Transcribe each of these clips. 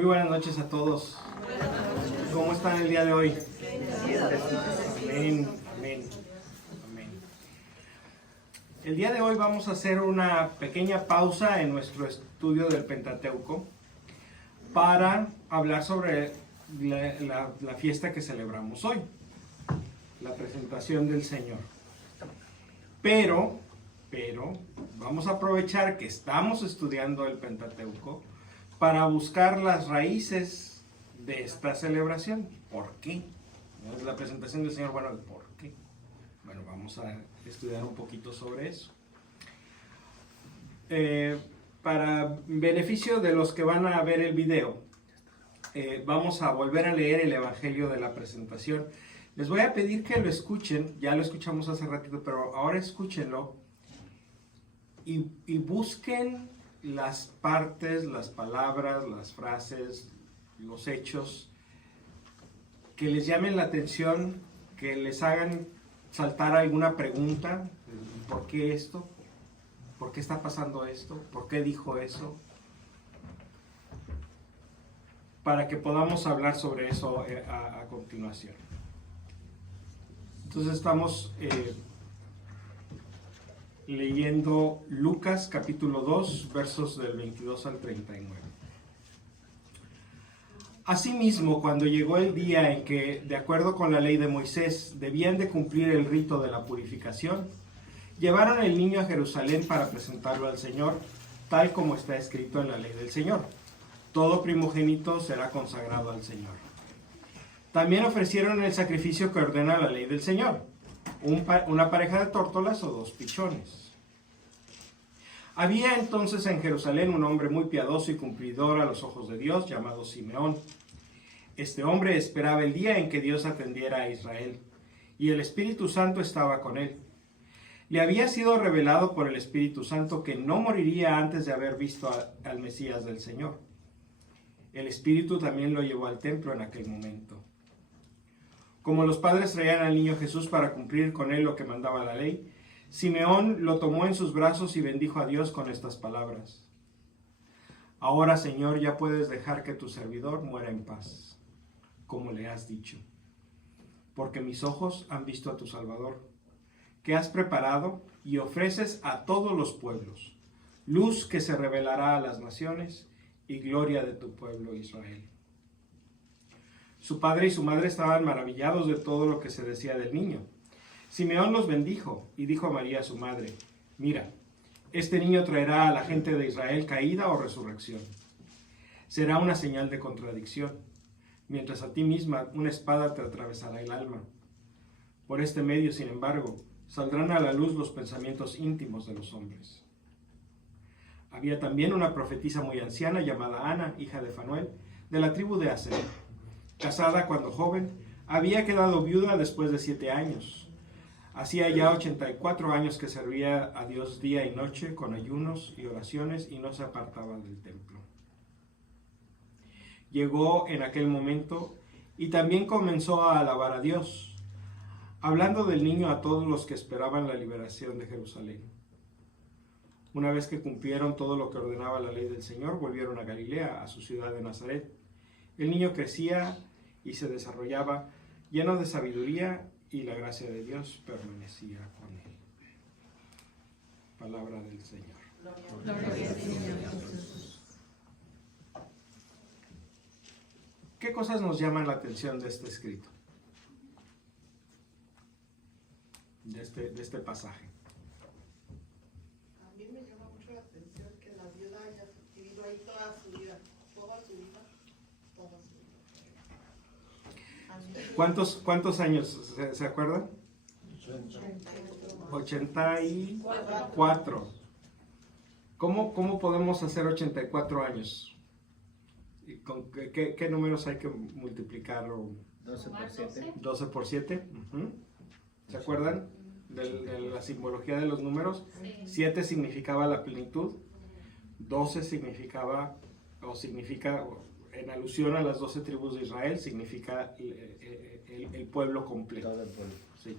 Muy buenas noches a todos. ¿Cómo están el día de hoy? Amén, amén, amén. El día de hoy vamos a hacer una pequeña pausa en nuestro estudio del Pentateuco para hablar sobre la fiesta que celebramos hoy, la presentación del Señor. Pero vamos a aprovechar que estamos estudiando el Pentateuco para buscar las raíces de esta celebración. ¿Por qué? La presentación del Señor, bueno, ¿por qué? Bueno, vamos a estudiar un poquito sobre eso. Para beneficio de los que van a ver el video, vamos a volver a leer el Evangelio de la presentación. Les voy a pedir que lo escuchen, ya lo escuchamos hace ratito, pero ahora escúchenlo y busquen las partes, las palabras, las frases, los hechos que les llamen la atención, que les hagan saltar alguna pregunta. ¿Por qué esto? ¿Por qué está pasando esto? ¿Por qué dijo eso? Para que podamos hablar sobre eso a continuación. Entonces estamos leyendo Lucas capítulo 2, versos del 22 al 39. Asimismo, cuando llegó el día en que, de acuerdo con la ley de Moisés, debían de cumplir el rito de la purificación, llevaron el niño a Jerusalén para presentarlo al Señor, tal como está escrito en la ley del Señor. Todo primogénito será consagrado al Señor. También ofrecieron el sacrificio que ordena la ley del Señor, una pareja de tórtolas o 2 pichones. Había entonces en Jerusalén un hombre muy piadoso y cumplidor a los ojos de Dios, llamado Simeón. Este hombre esperaba el día en que Dios atendiera a Israel, y el Espíritu Santo estaba con él. Le había sido revelado por el Espíritu Santo que no moriría antes de haber visto al Mesías del Señor. El Espíritu también lo llevó al templo en aquel momento. Como los padres traían al niño Jesús para cumplir con él lo que mandaba la ley, Simeón lo tomó en sus brazos y bendijo a Dios con estas palabras: Ahora, Señor, ya puedes dejar que tu servidor muera en paz, como le has dicho, porque mis ojos han visto a tu Salvador, que has preparado y ofreces a todos los pueblos, luz que se revelará a las naciones y gloria de tu pueblo Israel. Su padre y su madre estaban maravillados de todo lo que se decía del niño. Simeón los bendijo y dijo a María su madre: Mira, este niño traerá a la gente de Israel caída o resurrección. Será una señal de contradicción, mientras a ti misma una espada te atravesará el alma. Por este medio, sin embargo, saldrán a la luz los pensamientos íntimos de los hombres. Había también una profetisa muy anciana llamada Ana, hija de Fanuel, de la tribu de Aser. Casada cuando joven, había quedado viuda después de 7 años. Hacía ya 84 años que servía a Dios día y noche con ayunos y oraciones y no se apartaba del templo. Llegó en aquel momento y también comenzó a alabar a Dios, hablando del niño a todos los que esperaban la liberación de Jerusalén. Una vez que cumplieron todo lo que ordenaba la ley del Señor, volvieron a Galilea, a su ciudad de Nazaret. El niño crecía y se desarrollaba, lleno de sabiduría, y la gracia de Dios permanecía con él. Palabra del Señor. Gloria a ti, Señor Jesús. ¿Qué cosas nos llaman la atención de este escrito? De este pasaje. A mí me llama mucho la atención que la viuda haya vivido ahí toda su vida. ¿Cuántos años se acuerdan? 84. ¿Cómo podemos hacer 84 años? ¿Con qué números hay que multiplicar? 12 por 7. 12 por 7. ¿Se acuerdan de la simbología de los números? 7 significaba la plenitud, 12 significa, en alusión a las 12 tribus de Israel, significa el pueblo completo. Todo el pueblo. Sí.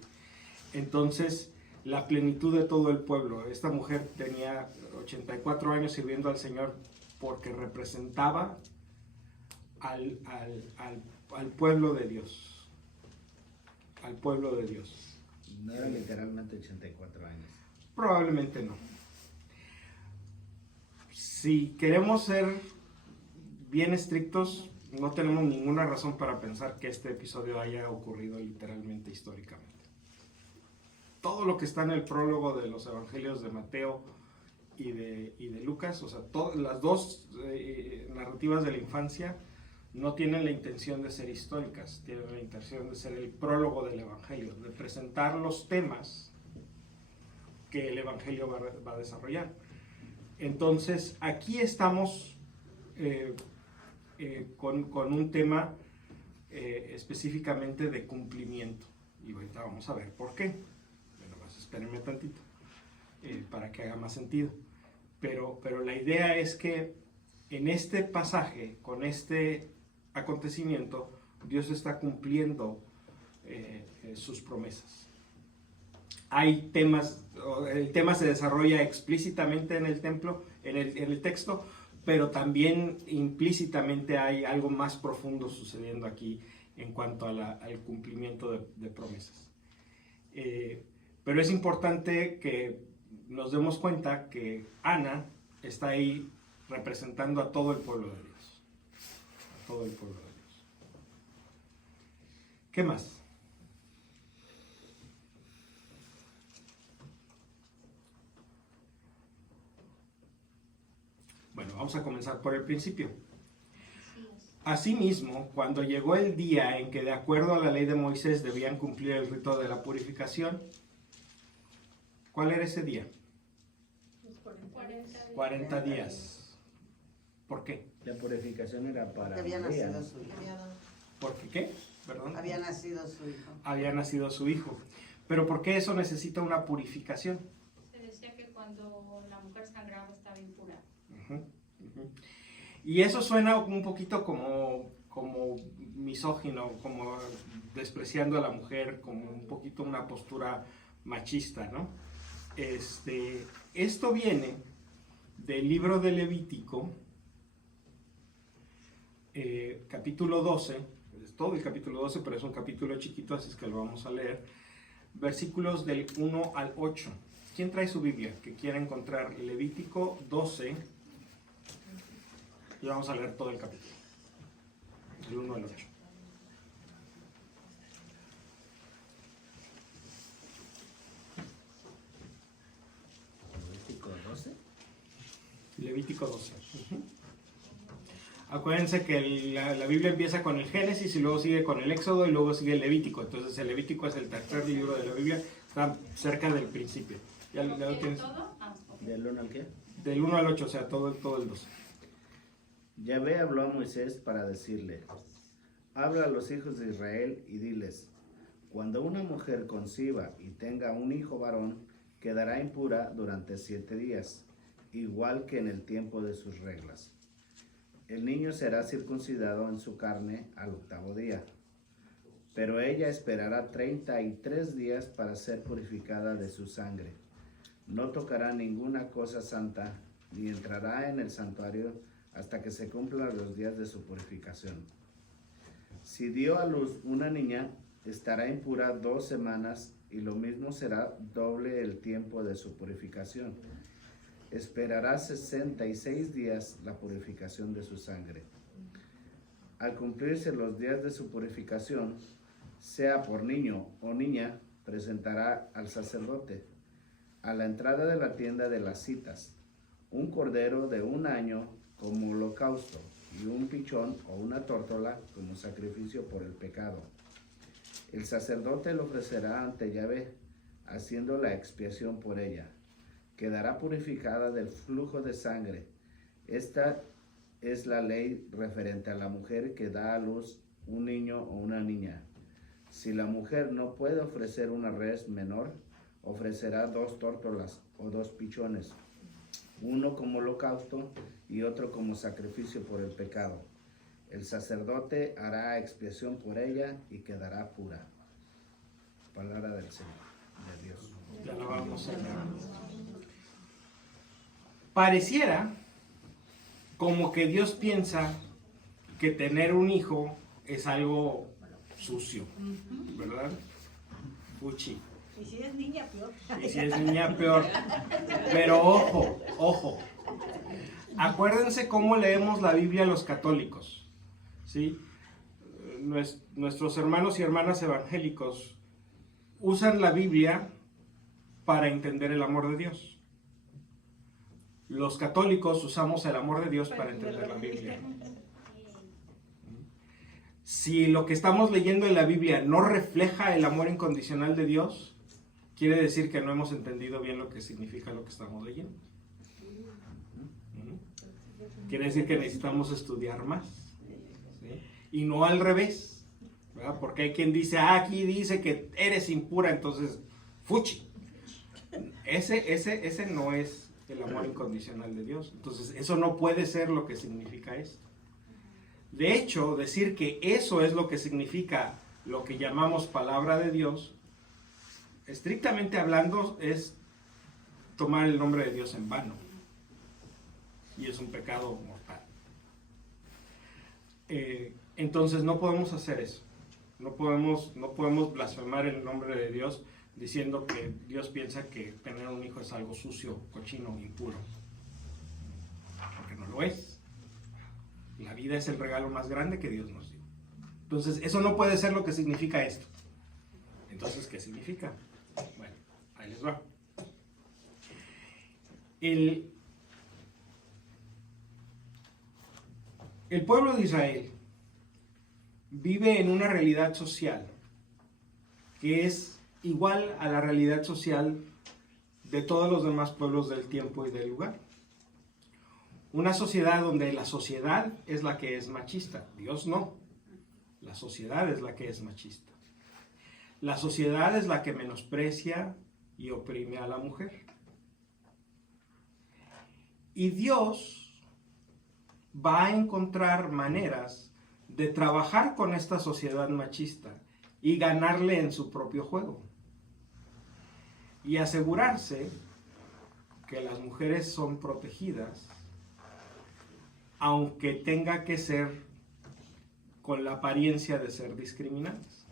Entonces, la plenitud de todo el pueblo. Esta mujer tenía 84 años sirviendo al Señor porque representaba al pueblo de Dios. Al pueblo de Dios. No era literalmente 84 años. Probablemente no. Si queremos ser bien estrictos, no tenemos ninguna razón para pensar que este episodio haya ocurrido literalmente históricamente. Todo lo que está en el prólogo de los evangelios de Mateo y de Lucas, o sea, las dos narrativas de la infancia no tienen la intención de ser históricas, tienen la intención de ser el prólogo del evangelio, de presentar los temas que el evangelio va a desarrollar. Entonces, aquí estamos con un tema específicamente de cumplimiento. Y ahorita vamos a ver por qué. Bueno, más espérenme tantito para que haga más sentido. Pero la idea es que en este pasaje, con este acontecimiento, Dios está cumpliendo sus promesas. Hay temas, el tema se desarrolla explícitamente en el templo, en el texto, pero también implícitamente hay algo más profundo sucediendo aquí en cuanto al cumplimiento de promesas. Pero es importante que nos demos cuenta que Ana está ahí representando a todo el pueblo de Dios. A todo el pueblo de Dios. ¿Qué más? Bueno, vamos a comenzar por el principio. Asimismo, cuando llegó el día en que de acuerdo a la ley de Moisés debían cumplir el rito de la purificación, ¿cuál era ese día? 40 días. ¿Por qué? La purificación era para Había María. nacido su hijo. ¿Por qué qué? Perdón. Había nacido su hijo. Había nacido su hijo. Pero ¿por qué eso necesita una purificación? Se decía que cuando la mujer sangraba estaba impura. Y eso suena un poquito como misógino, como despreciando a la mujer, como un poquito una postura machista, ¿no? Esto viene del libro de Levítico, capítulo 12, es todo el capítulo 12, pero es un capítulo chiquito, así es que lo vamos a leer, versículos del 1 al 8. ¿Quién trae su Biblia? Que quiera encontrar Levítico 12, y vamos a leer todo el capítulo, del 1 al 8. Levítico 12. Levítico 12. Acuérdense que la Biblia empieza con el Génesis y luego sigue con el Éxodo y luego sigue el Levítico. Entonces el Levítico es el tercer libro de la Biblia, está cerca del principio. ¿Ya lo tienes? ¿Todo? Ok. ¿Del 1 al qué? Del 1 al 8, o sea, todo el 12. Yahvé habló a Moisés para decirle: habla a los hijos de Israel y diles: cuando una mujer conciba y tenga un hijo varón, quedará impura durante 7 días, igual que en el tiempo de sus reglas. El niño será circuncidado en su carne al 8º día, pero ella esperará 33 días para ser purificada de su sangre. No tocará ninguna cosa santa, ni entrará en el santuario hasta que se cumplan los días de su purificación. Si dio a luz una niña, estará impura 2 semanas, y lo mismo será doble el tiempo de su purificación. Esperará 66 días la purificación de su sangre. Al cumplirse los días de su purificación, sea por niño o niña, presentará al sacerdote, a la entrada de la tienda de las citas, un cordero de 1 año como holocausto, y un pichón o una tórtola como sacrificio por el pecado. El sacerdote lo ofrecerá ante Yahvé, haciendo la expiación por ella. Quedará purificada del flujo de sangre. Esta es la ley referente a la mujer que da a luz un niño o una niña. Si la mujer no puede ofrecer una res menor, ofrecerá 2 tórtolas o 2 pichones, uno como holocausto y otro como sacrificio por el pecado. El sacerdote hará expiación por ella y quedará pura. Palabra del Señor, de Dios. Te alabamos, Señor. Pareciera como que Dios piensa que tener un hijo es algo sucio, ¿verdad? Fuchi. Y si es niña, peor. Y si es niña, peor. Pero ojo, ojo. Acuérdense cómo leemos la Biblia los católicos, ¿sí? Nuestros hermanos y hermanas evangélicos usan la Biblia para entender el amor de Dios. Los católicos usamos el amor de Dios para entender la Biblia. Si lo que estamos leyendo en la Biblia no refleja el amor incondicional de Dios, quiere decir que no hemos entendido bien lo que significa lo que estamos leyendo. Quiere decir que necesitamos estudiar más, ¿sí? Y no al revés, ¿verdad? Porque hay quien dice, aquí dice que eres impura, entonces, fuchi. Ese no es el amor incondicional de Dios. Entonces, eso no puede ser lo que significa esto. De hecho, decir que eso es lo que significa lo que llamamos palabra de Dios, estrictamente hablando, es tomar el nombre de Dios en vano. Y es un pecado mortal. Entonces no podemos hacer eso. No podemos blasfemar el nombre de Dios diciendo que Dios piensa que tener un hijo es algo sucio, cochino, impuro. Porque no lo es. La vida es el regalo más grande que Dios nos dio. Entonces eso no puede ser lo que significa esto. Entonces, ¿qué significa? Bueno, ahí les va. El pueblo de Israel vive en una realidad social que es igual a la realidad social de todos los demás pueblos del tiempo y del lugar. Una sociedad donde la sociedad es la que es machista, Dios no. La sociedad es la que es machista. La sociedad es la que menosprecia y oprime a la mujer. Y Dios va a encontrar maneras de trabajar con esta sociedad machista y ganarle en su propio juego. Y asegurarse que las mujeres son protegidas, aunque tenga que ser con la apariencia de ser discriminadas.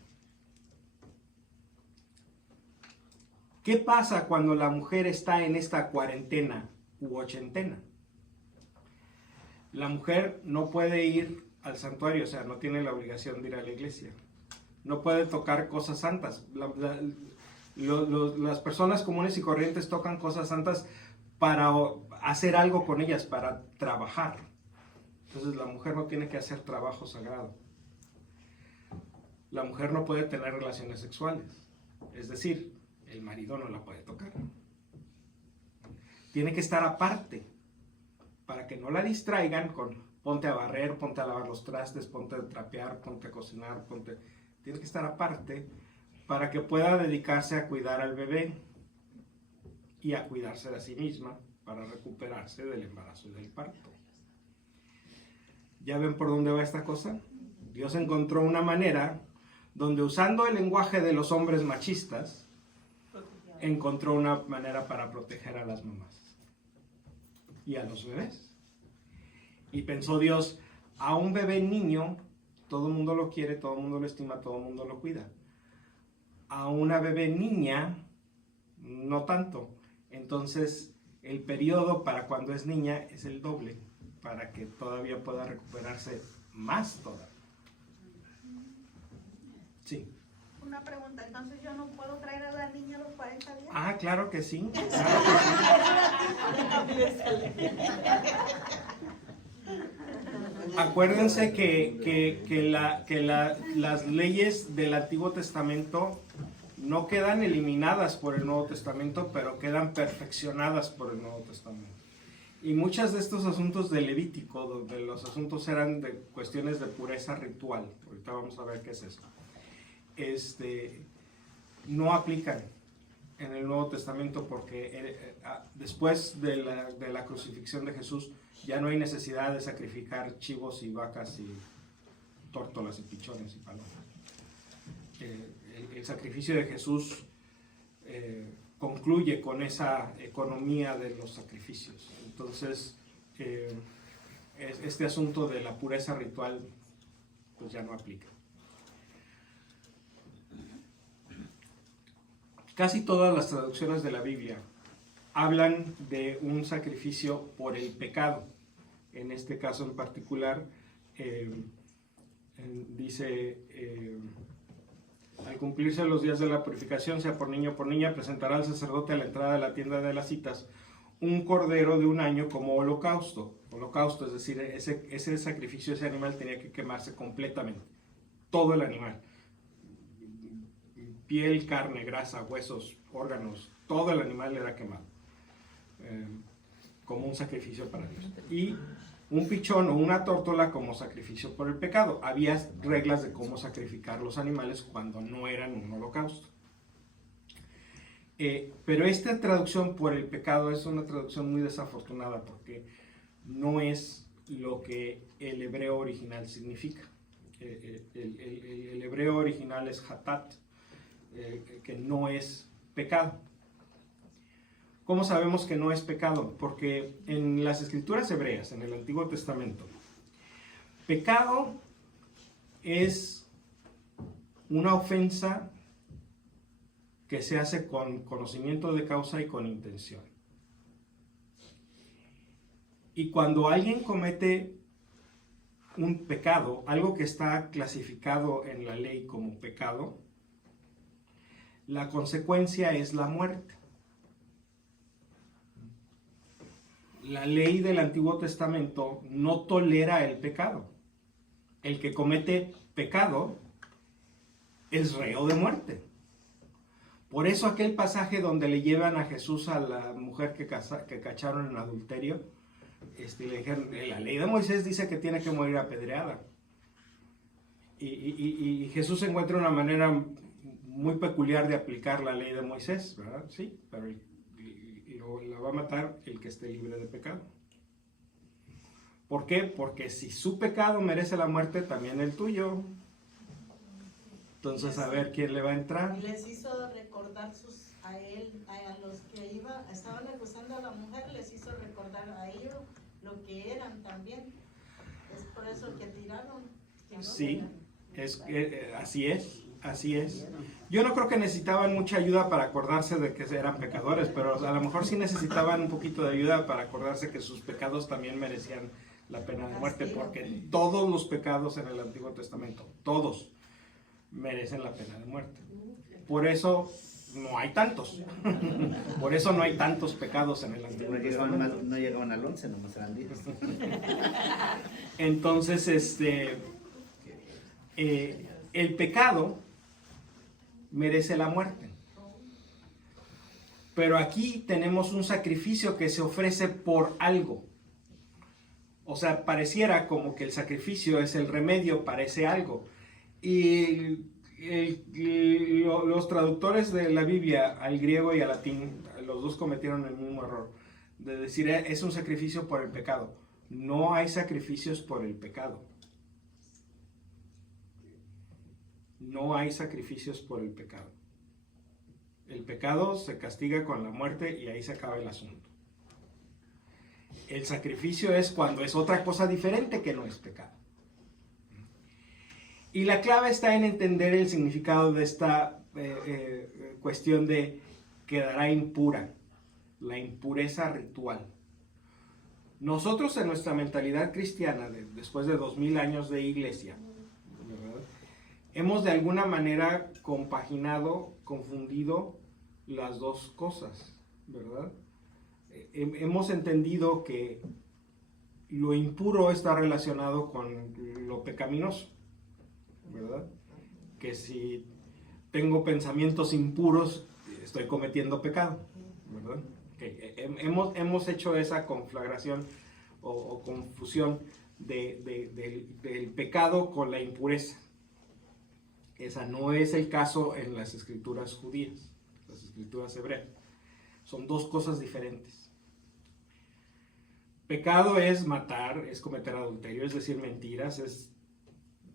¿Qué pasa cuando la mujer está en esta cuarentena u ochentena? La mujer no puede ir al santuario, o sea, no tiene la obligación de ir a la iglesia. No puede tocar cosas santas. Las personas comunes y corrientes tocan cosas santas para hacer algo con ellas, para trabajar. Entonces la mujer no tiene que hacer trabajo sagrado. La mujer no puede tener relaciones sexuales. Es decir, el marido no la puede tocar. Tiene que estar aparte, para que no la distraigan con ponte a barrer, ponte a lavar los trastes, ponte a trapear, ponte a cocinar, tiene que estar aparte para que pueda dedicarse a cuidar al bebé y a cuidarse de sí misma para recuperarse del embarazo y del parto. ¿Ya ven por dónde va esta cosa? Dios encontró una manera donde, usando el lenguaje de los hombres machistas, encontró una manera para proteger a las mamás y a los bebés. Y pensó Dios, a un bebé niño, todo el mundo lo quiere, todo el mundo lo estima, todo el mundo lo cuida. A una bebé niña, no tanto. Entonces, el periodo para cuando es niña es el doble, para que todavía pueda recuperarse más todavía. Sí. Una pregunta, entonces yo no puedo traer a la niña a los 40 días. Ah, claro que sí. Acuérdense que las leyes del Antiguo Testamento no quedan eliminadas por el Nuevo Testamento, pero quedan perfeccionadas por el Nuevo Testamento. Y muchos de estos asuntos de Levítico, donde los asuntos eran de cuestiones de pureza ritual, ahorita vamos a ver qué es eso, no aplican en el Nuevo Testamento, porque después de la crucifixión de Jesús ya no hay necesidad de sacrificar chivos y vacas y tórtolas y pichones y palomas. El sacrificio de Jesús concluye con esa economía de los sacrificios. Entonces, este asunto de la pureza ritual pues ya no aplica. Casi todas las traducciones de la Biblia hablan de un sacrificio por el pecado. En este caso en particular, dice, al cumplirse los días de la purificación, sea por niño o por niña, presentará al sacerdote a la entrada de la tienda de las citas un cordero de un año como holocausto. Holocausto, es decir, ese sacrificio, ese animal tenía que quemarse completamente. Todo el animal. Piel, carne, grasa, huesos, órganos, todo el animal era quemado. Como un sacrificio para Dios. Y un pichón o una tórtola como sacrificio por el pecado. Había reglas de cómo sacrificar los animales cuando no eran un holocausto. Pero esta traducción por el pecado es una traducción muy desafortunada porque no es lo que el hebreo original significa. El hebreo original es hatat, que no es pecado. ¿Cómo sabemos que no es pecado? Porque en las escrituras hebreas, en el Antiguo Testamento, pecado es una ofensa que se hace con conocimiento de causa y con intención. Y cuando alguien comete un pecado, algo que está clasificado en la ley como pecado, la consecuencia es la muerte. La ley del Antiguo Testamento no tolera el pecado. El que comete pecado es reo de muerte. Por eso aquel pasaje donde le llevan a Jesús a la mujer que cacharon en adulterio, le dijeron, la ley de Moisés dice que tiene que morir apedreada. Y Jesús encuentra una manera muy peculiar de aplicar la ley de Moisés, ¿verdad? Sí, pero la va a matar el que esté libre de pecado. ¿Por qué? Porque si su pecado merece la muerte, también el tuyo. Entonces, a ver quién le va a entrar. Y les hizo recordar a los que estaban acusando a la mujer, les hizo recordar a ellos lo que eran también. Es por eso que tiraron. Sí, así es. Yo no creo que necesitaban mucha ayuda para acordarse de que eran pecadores, pero a lo mejor sí necesitaban un poquito de ayuda para acordarse que sus pecados también merecían la pena de muerte, porque todos los pecados en el Antiguo Testamento, todos, merecen la pena de muerte. Por eso no hay tantos. Por eso no hay tantos pecados en el Antiguo Testamento. No llegaban al 11, nomás eran 10. Entonces, el pecado merece la muerte. Pero aquí tenemos un sacrificio que se ofrece por algo. O sea, pareciera como que el sacrificio es el remedio para ese algo. Y los traductores de la Biblia al griego y al latín, los dos cometieron el mismo error, de decir es un sacrificio por el pecado. No hay sacrificios por el pecado. No hay sacrificios por el pecado. El pecado se castiga con la muerte y ahí se acaba el asunto. El sacrificio es cuando es otra cosa diferente que no es pecado. Y la clave está en entender el significado de esta cuestión de quedará impura, la impureza ritual. Nosotros en nuestra mentalidad cristiana, después de 2000 años de iglesia, ¿verdad?, hemos de alguna manera compaginado, confundido las dos cosas, ¿verdad? Hemos entendido que lo impuro está relacionado con lo pecaminoso, ¿verdad? Que si tengo pensamientos impuros, estoy cometiendo pecado, ¿verdad? Que hemos hecho esa conflagración o confusión del pecado con la impureza. Esa no es el caso en las escrituras judías, las escrituras hebreas. Son dos cosas diferentes. Pecado es matar, es cometer adulterio, es decir mentiras, es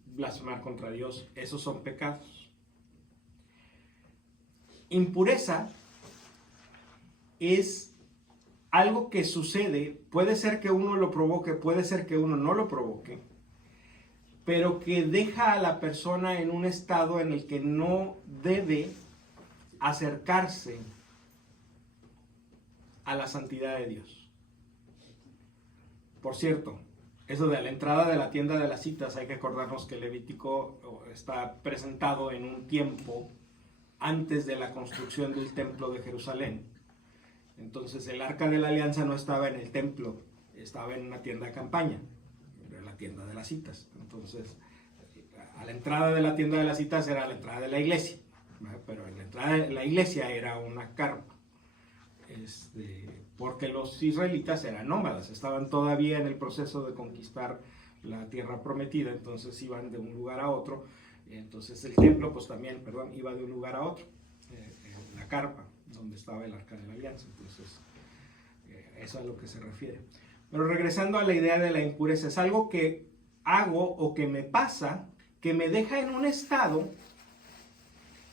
blasfemar contra Dios. Esos son pecados. Impureza es algo que sucede, puede ser que uno lo provoque, puede ser que uno no lo provoque, pero que deja a la persona en un estado en el que no debe acercarse a la santidad de Dios. Por cierto, eso de la entrada de la tienda de las citas, hay que acordarnos que Levítico está presentado en un tiempo antes de la construcción del templo de Jerusalén. Entonces el arca de la alianza no estaba en el templo, estaba en una tienda de campaña, la tienda de las citas. Entonces, a la entrada de la tienda de las citas era la entrada de la iglesia, pero en la entrada de la iglesia era una carpa. Porque los israelitas eran nómadas, estaban todavía en el proceso de conquistar la tierra prometida, entonces iban de un lugar a otro, entonces el templo pues también, iba de un lugar a otro, la carpa donde estaba el arca de la alianza, entonces eso es a lo que se refiere. Pero regresando a la idea de la impureza, es algo que hago o que me pasa, que me deja en un estado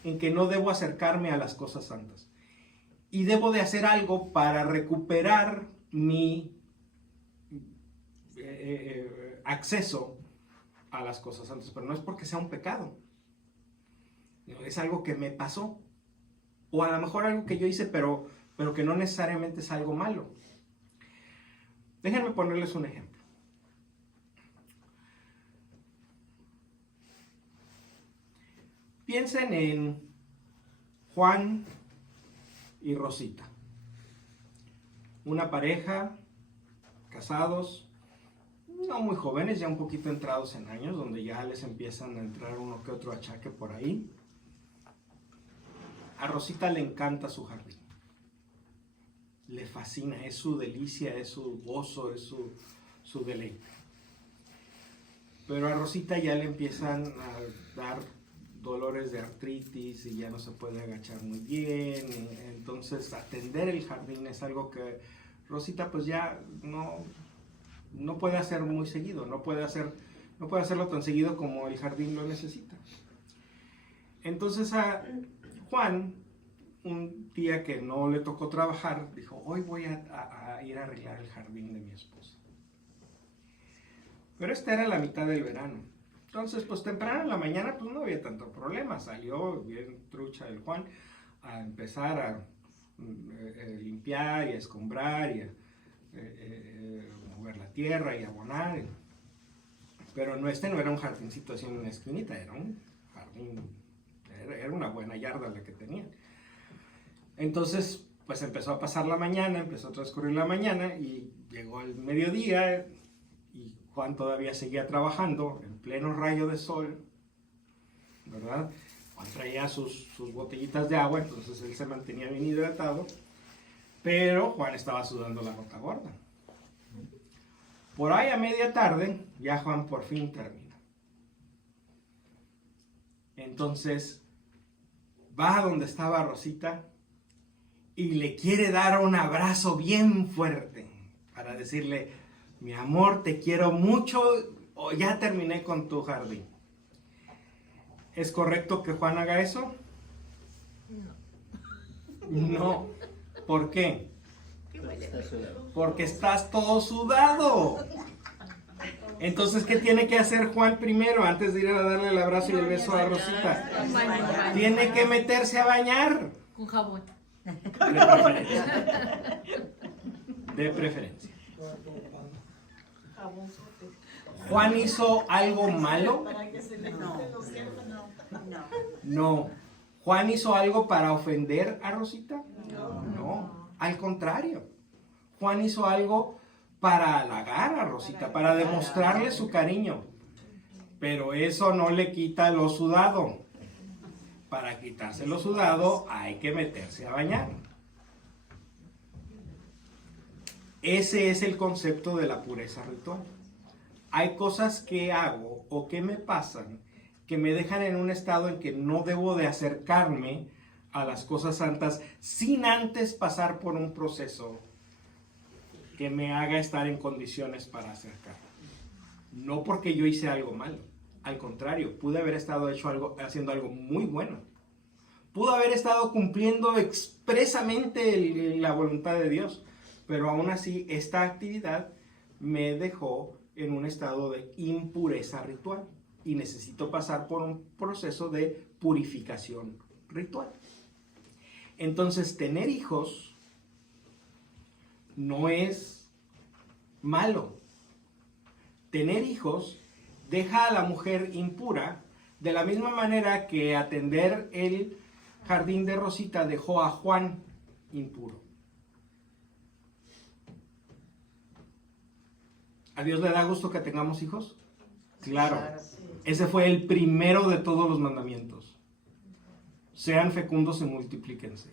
en que no debo acercarme a las cosas santas. Y debo de hacer algo para recuperar mi acceso a las cosas santas. Pero no es porque sea un pecado. Es algo que me pasó. O a lo mejor algo que yo hice, pero que no necesariamente es algo malo. Déjenme ponerles un ejemplo. Piensen en Juan y Rosita, una pareja, casados, no muy jóvenes, ya un poquito entrados en años, donde ya les empiezan a entrar uno que otro achaque por ahí. A Rosita le encanta su jardín, le fascina, es su delicia, es su gozo, es su deleite. Pero a Rosita ya le empiezan a dar dolores de artritis y ya no se puede agachar muy bien, entonces atender el jardín es algo que Rosita pues ya no puede hacer muy seguido, no puede hacerlo tan seguido como el jardín lo necesita. Entonces a Juan, un día que no le tocó trabajar, dijo, hoy voy a ir a arreglar el jardín de mi esposa. Pero esta era la mitad del verano. Entonces, pues temprano en la mañana, pues no había tanto problema. Salió bien trucha el Juan a empezar a limpiar y a escombrar y a mover la tierra y a abonar. Pero no era un jardincito así en una esquinita, era un jardín, era una buena yarda la que tenía. Entonces, pues empezó a pasar la mañana, empezó a transcurrir la mañana y llegó el mediodía y Juan todavía seguía trabajando en pleno rayo de sol, ¿verdad? Juan traía sus botellitas de agua, entonces él se mantenía bien hidratado, pero Juan estaba sudando la gota gorda. Por ahí a media tarde, ya Juan por fin termina. Entonces, va a donde estaba Rosita y le quiere dar un abrazo bien fuerte para decirle, mi amor, te quiero mucho, o ya terminé con tu jardín. ¿Es correcto que Juan haga eso? No. ¿Por qué? Porque estás todo sudado. Entonces, ¿qué tiene que hacer Juan primero antes de ir a darle el abrazo y el beso a Rosita? Tiene que meterse a bañar. Con jabón. De preferencia. ¿Juan hizo algo malo? No. ¿Juan hizo algo para ofender a Rosita? No. Al contrario. Juan hizo algo para halagar a Rosita, para demostrarle su cariño. Pero eso no le quita lo sudado. Para quitarse lo sudado hay que meterse a bañar. Ese es el concepto de la pureza ritual. Hay cosas que hago o que me pasan que me dejan en un estado en que no debo de acercarme a las cosas santas sin antes pasar por un proceso que me haga estar en condiciones para acercarme. No porque yo hice algo malo. Al contrario, pude haber estado haciendo algo muy bueno. Pudo haber estado cumpliendo expresamente la voluntad de Dios. Pero aún así, esta actividad me dejó en un estado de impureza ritual. y necesito pasar por un proceso de purificación ritual. Entonces, tener hijos no es malo. Tener hijos deja a la mujer impura, de la misma manera que atender el jardín de Rosita dejó a Juan impuro. ¿A Dios le da gusto que tengamos hijos? Claro. Ese fue el primero de todos los mandamientos. Sean fecundos y multiplíquense.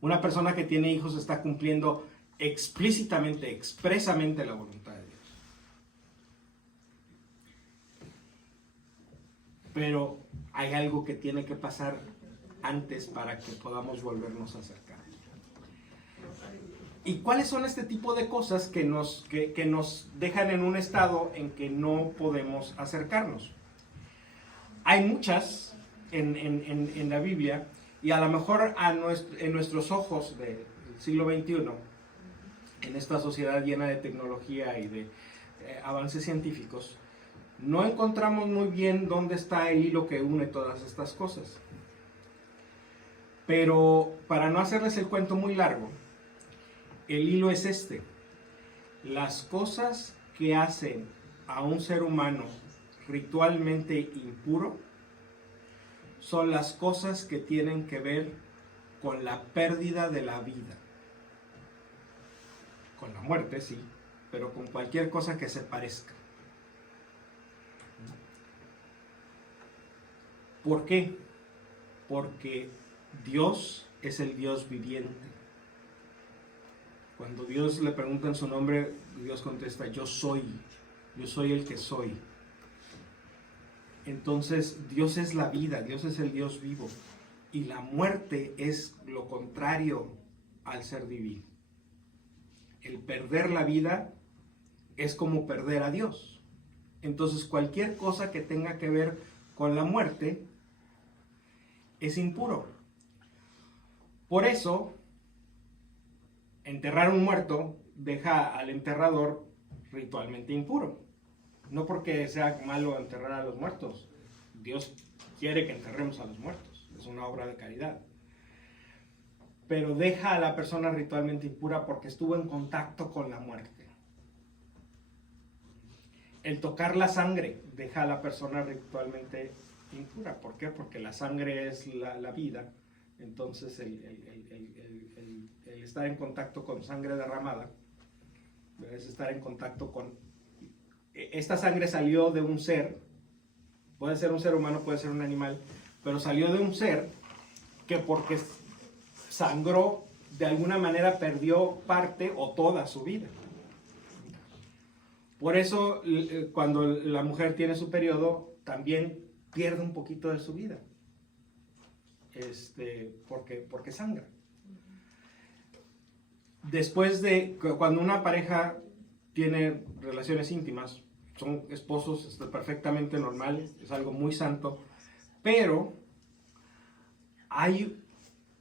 Una persona que tiene hijos está cumpliendo explícitamente, expresamente la voluntad de Dios. Pero hay algo que tiene que pasar antes para que podamos volvernos a acercar. ¿Y cuáles son este tipo de cosas que nos dejan en un estado en que no podemos acercarnos? Hay muchas en la Biblia, y a lo mejor en nuestros ojos del siglo XXI, en esta sociedad llena de tecnología y de avances científicos, no encontramos muy bien dónde está el hilo que une todas estas cosas. Pero para no hacerles el cuento muy largo, el hilo es este: las cosas que hacen a un ser humano ritualmente impuro son las cosas que tienen que ver con la pérdida de la vida. Con la muerte, sí, pero con cualquier cosa que se parezca. ¿Por qué? Porque Dios es el Dios viviente. Cuando Dios le pregunta en su nombre, Dios contesta: yo soy el que soy. Entonces, Dios es la vida, Dios es el Dios vivo. Y la muerte es lo contrario al ser divino. El perder la vida es como perder a Dios. Entonces, cualquier cosa que tenga que ver con la muerte es impuro. Por eso, enterrar un muerto deja al enterrador ritualmente impuro. No porque sea malo enterrar a los muertos. Dios quiere que enterremos a los muertos. Es una obra de caridad. Pero deja a la persona ritualmente impura porque estuvo en contacto con la muerte. El tocar la sangre deja a la persona ritualmente impura. ¿Por qué? Porque la sangre es la vida. Entonces el estar en contacto con sangre derramada es estar en contacto con... Esta sangre salió de un ser, puede ser un ser humano, puede ser un animal, pero salió de un ser que porque sangró, de alguna manera perdió parte o toda su vida. Por eso cuando la mujer tiene su periodo, también pierde un poquito de su vida. Porque sangra. Después de cuando una pareja tiene relaciones íntimas, son esposos, es perfectamente normal, es algo muy santo, pero hay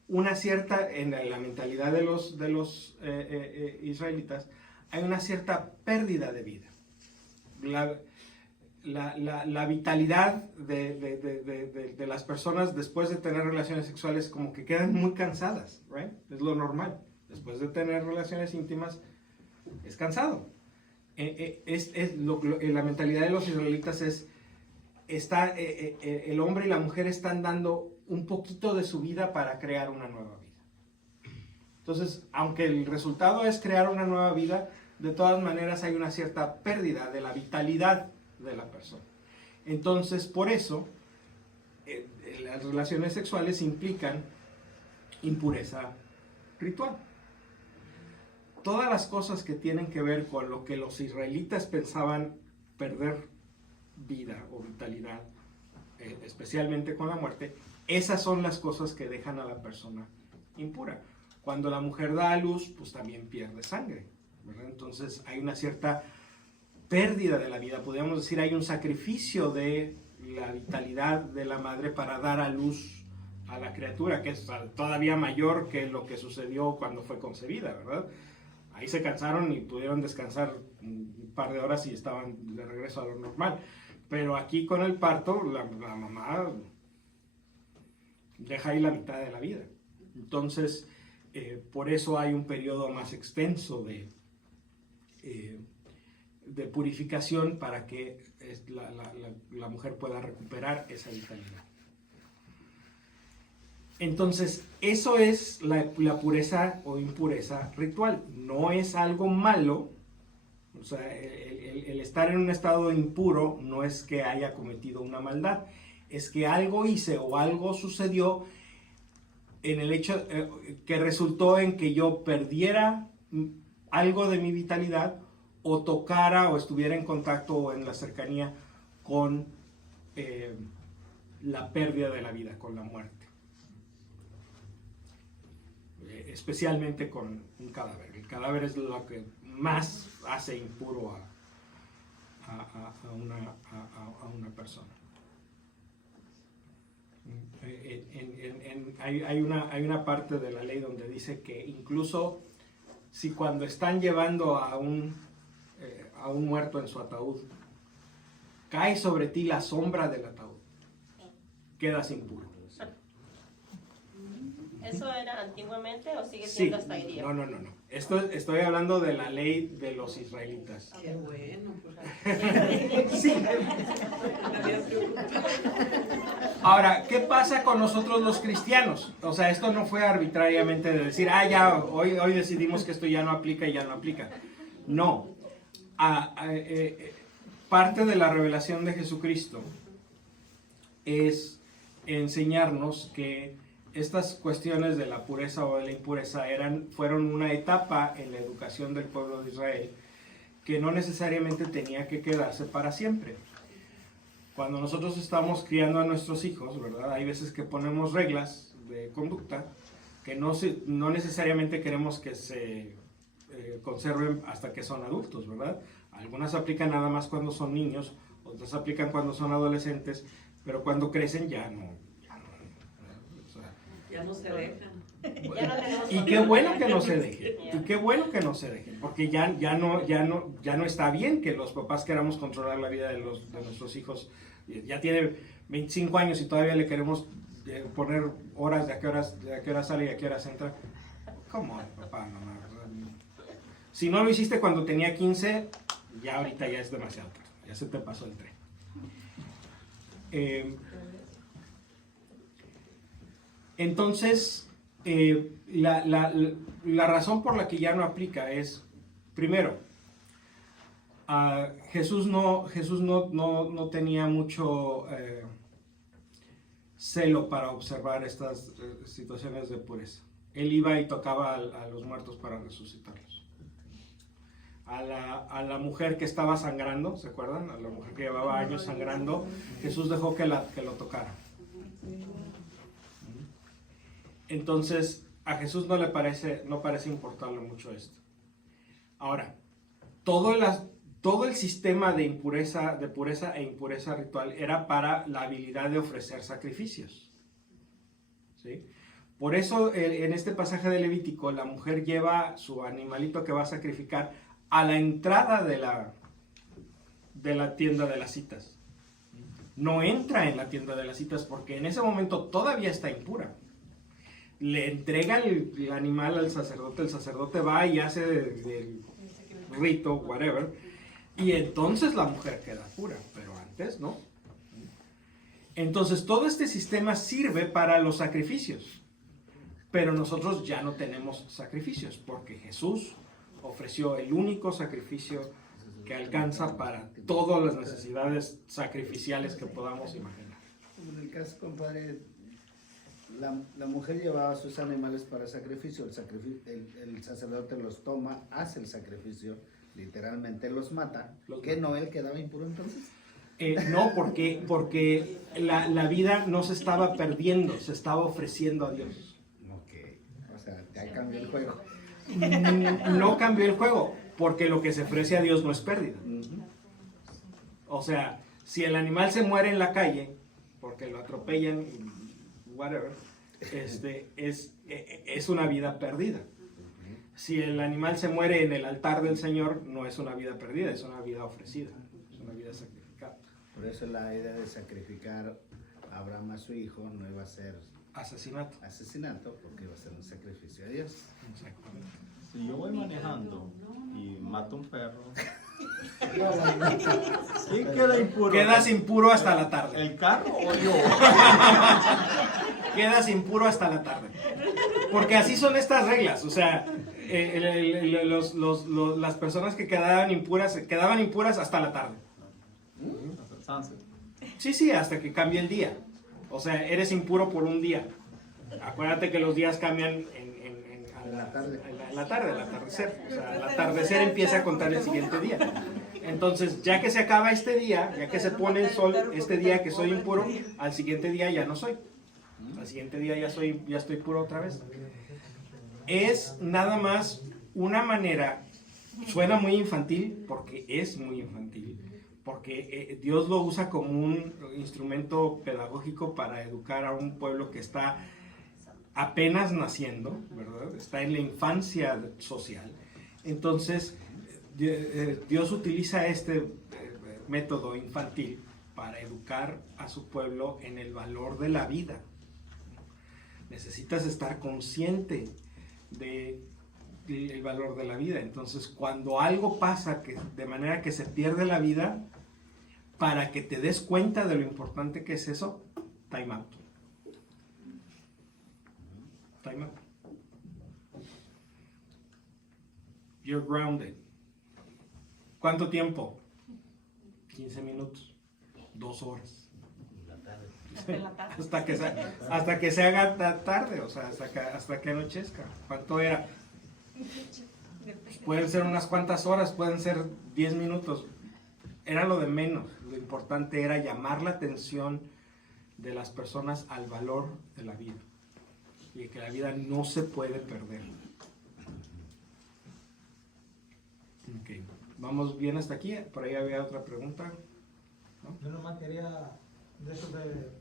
una cierta, en la mentalidad de los israelitas, hay una cierta pérdida de vida. La vitalidad de las personas después de tener relaciones sexuales como que quedan muy cansadas, right? Es lo normal. Después de tener relaciones íntimas es cansado. La mentalidad de los israelitas es el hombre y la mujer están dando un poquito de su vida para crear una nueva vida. Entonces, aunque el resultado es crear una nueva vida, de todas maneras hay una cierta pérdida de la vitalidad de la persona. Entonces, por eso, las relaciones sexuales implican impureza ritual. Todas las cosas que tienen que ver con lo que los israelitas pensaban perder vida o vitalidad, especialmente con la muerte, esas son las cosas que dejan a la persona impura. Cuando la mujer da a luz, pues también pierde sangre, ¿verdad? Entonces hay una cierta pérdida de la vida, podríamos decir, hay un sacrificio de la vitalidad de la madre para dar a luz a la criatura, que es todavía mayor que lo que sucedió cuando fue concebida, ¿verdad? Ahí se cansaron y pudieron descansar un par de horas y estaban de regreso a lo normal. Pero aquí con el parto, la mamá deja ahí la mitad de la vida. Entonces, por eso hay un periodo más extenso de purificación para que la mujer pueda recuperar esa vitalidad. Entonces, eso es la pureza o impureza ritual. No es algo malo. O sea, el estar en un estado impuro no es que haya cometido una maldad. Es que algo hice o algo sucedió en el hecho que resultó en que yo perdiera algo de mi vitalidad o tocara o estuviera en contacto o en la cercanía con la pérdida de la vida, con la muerte. Especialmente con un cadáver. El cadáver es lo que más hace impuro a una persona. Hay una parte de la ley donde dice que incluso si cuando están llevando a un muerto en su ataúd, cae sobre ti la sombra del ataúd, quedas impuro. ¿Eso era antiguamente o sigue siendo hasta hoy día? No. Estoy hablando de la ley de los israelitas. Qué bueno. Sí. Ahora, ¿qué pasa con nosotros los cristianos? O sea, esto no fue arbitrariamente de decir, ya, hoy decidimos que esto ya no aplica y ya no aplica. No. Parte de la revelación de Jesucristo es enseñarnos que estas cuestiones de la pureza o de la impureza fueron una etapa en la educación del pueblo de Israel que no necesariamente tenía que quedarse para siempre. Cuando nosotros estamos criando a nuestros hijos, ¿verdad? Hay veces que ponemos reglas de conducta que no necesariamente queremos que se conserven hasta que son adultos, ¿verdad? Algunas aplican nada más cuando son niños, otras aplican cuando son adolescentes, pero cuando crecen ya no. Ya no se dejan. Y qué bueno que no se dejen, y qué bueno que no se dejen, porque ya no está bien que los papás queramos controlar la vida de nuestros hijos. Ya tiene 25 años y todavía le queremos poner horas de a qué horas sale y a qué horas entra. ¿Cómo, papá, mamá? Si no lo hiciste cuando tenía 15, ya ahorita ya es demasiado tarde, ya se te pasó el tren. Entonces, la razón por la que ya no aplica es, primero, Jesús no tenía mucho celo para observar estas situaciones de pureza. Él iba y tocaba a los muertos para resucitarlos. A la mujer que estaba sangrando, ¿se acuerdan? A la mujer que llevaba años sangrando, Jesús dejó que lo tocara. Entonces, a Jesús no parece importarle mucho esto. Ahora, todo el sistema de pureza e impureza ritual era para la habilidad de ofrecer sacrificios. ¿Sí? Por eso, en este pasaje de Levítico, la mujer lleva su animalito que va a sacrificar a la entrada de la tienda de las citas. No entra en la tienda de las citas porque en ese momento todavía está impura. Le entrega el animal al sacerdote, el sacerdote va y hace el rito, whatever, y entonces la mujer queda pura, pero antes no. Entonces todo este sistema sirve para los sacrificios, pero nosotros ya no tenemos sacrificios, porque Jesús ofreció el único sacrificio que alcanza para todas las necesidades sacrificiales que podamos imaginar. En el caso, compadre, la mujer llevaba sus animales para sacrificio, el sacerdote los toma, hace el sacrificio, literalmente los mata. ¿Que no él quedaba impuro entonces? No, porque la vida no se estaba perdiendo, se estaba ofreciendo a Dios. Ok, o sea, ya cambió el juego. No cambió el juego, porque lo que se ofrece a Dios no es pérdida. O sea, si el animal se muere en la calle, porque lo atropellan, whatever, es una vida perdida. Si el animal se muere en el altar del Señor, no es una vida perdida, es una vida ofrecida, es una vida sacrificada. Por eso la idea de sacrificar a Abraham a su hijo no iba a ser asesinato, porque iba a ser un sacrificio a Dios. Exactamente. Si yo voy manejando y mato un perro, ¿quién queda impuro? Quedas impuro hasta la tarde. ¿El carro o yo? Quedas impuro hasta la tarde. Porque así son estas reglas. O sea, las personas que quedaban impuras hasta la tarde. Hasta el sunset. Sí, hasta que cambie el día. O sea, eres impuro por un día. Acuérdate que los días cambian En la tarde. al atardecer. O sea, el atardecer empieza a contar el siguiente día. Entonces, ya que se acaba este día, ya que se pone el sol, este día que soy impuro, al siguiente día ya no soy. Al siguiente día ya estoy puro otra vez. Es nada más una manera, suena muy infantil, porque es muy infantil, porque Dios lo usa como un instrumento pedagógico para educar a un pueblo que está apenas naciendo, ¿verdad? Está en la infancia social. Entonces, Dios utiliza este método infantil para educar a su pueblo en el valor de la vida. Necesitas estar consciente del valor de la vida. Entonces, cuando algo pasa de manera que se pierde la vida, para que te des cuenta de lo importante que es eso, time out. Time out. You're grounded. ¿Cuánto tiempo? 15 minutos. 2 horas. Hasta que se haga tarde, o sea, hasta que anochezca. ¿Cuánto era? Pues pueden ser unas cuantas horas, pueden ser 10 minutos. Era lo de menos. Lo importante era llamar la atención de las personas al valor de la vida. Y que la vida no se puede perder. Okay. ¿Vamos bien hasta aquí? Por ahí había otra pregunta. ¿No? Yo nomás quería de eso de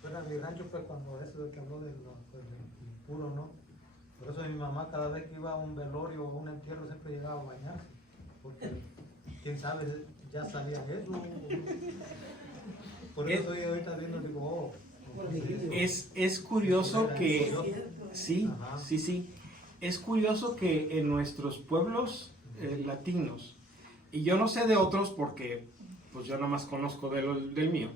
fuera de mi rancho, pues cuando eso de que habló del impuro, ¿no? Por eso mi mamá cada vez que iba a un velorio o un entierro siempre llegaba a bañarse, porque quién sabe, ya sabía eso. Por eso yo ahorita viendo digo, es curioso que sí. Es curioso que en nuestros pueblos latinos, y yo no sé de otros porque pues yo nada más conozco del mío,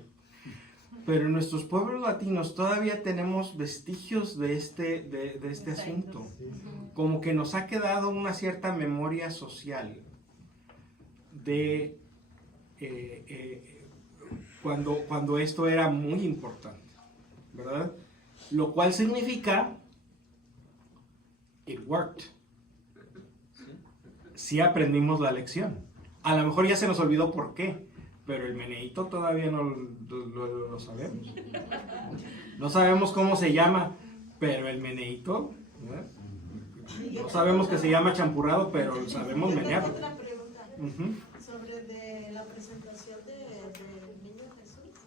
pero en nuestros pueblos latinos todavía tenemos vestigios de este asunto. Como que nos ha quedado una cierta memoria social de cuando esto era muy importante, ¿verdad? Lo cual significa it worked. Sí aprendimos la lección. A lo mejor ya se nos olvidó por qué, pero el meneíto todavía no lo sabemos. No sabemos cómo se llama, pero el meneíto, ¿verdad? No sabemos que se llama champurrado, pero sabemos menear. Otra pregunta sobre de la presentación del niño Jesús.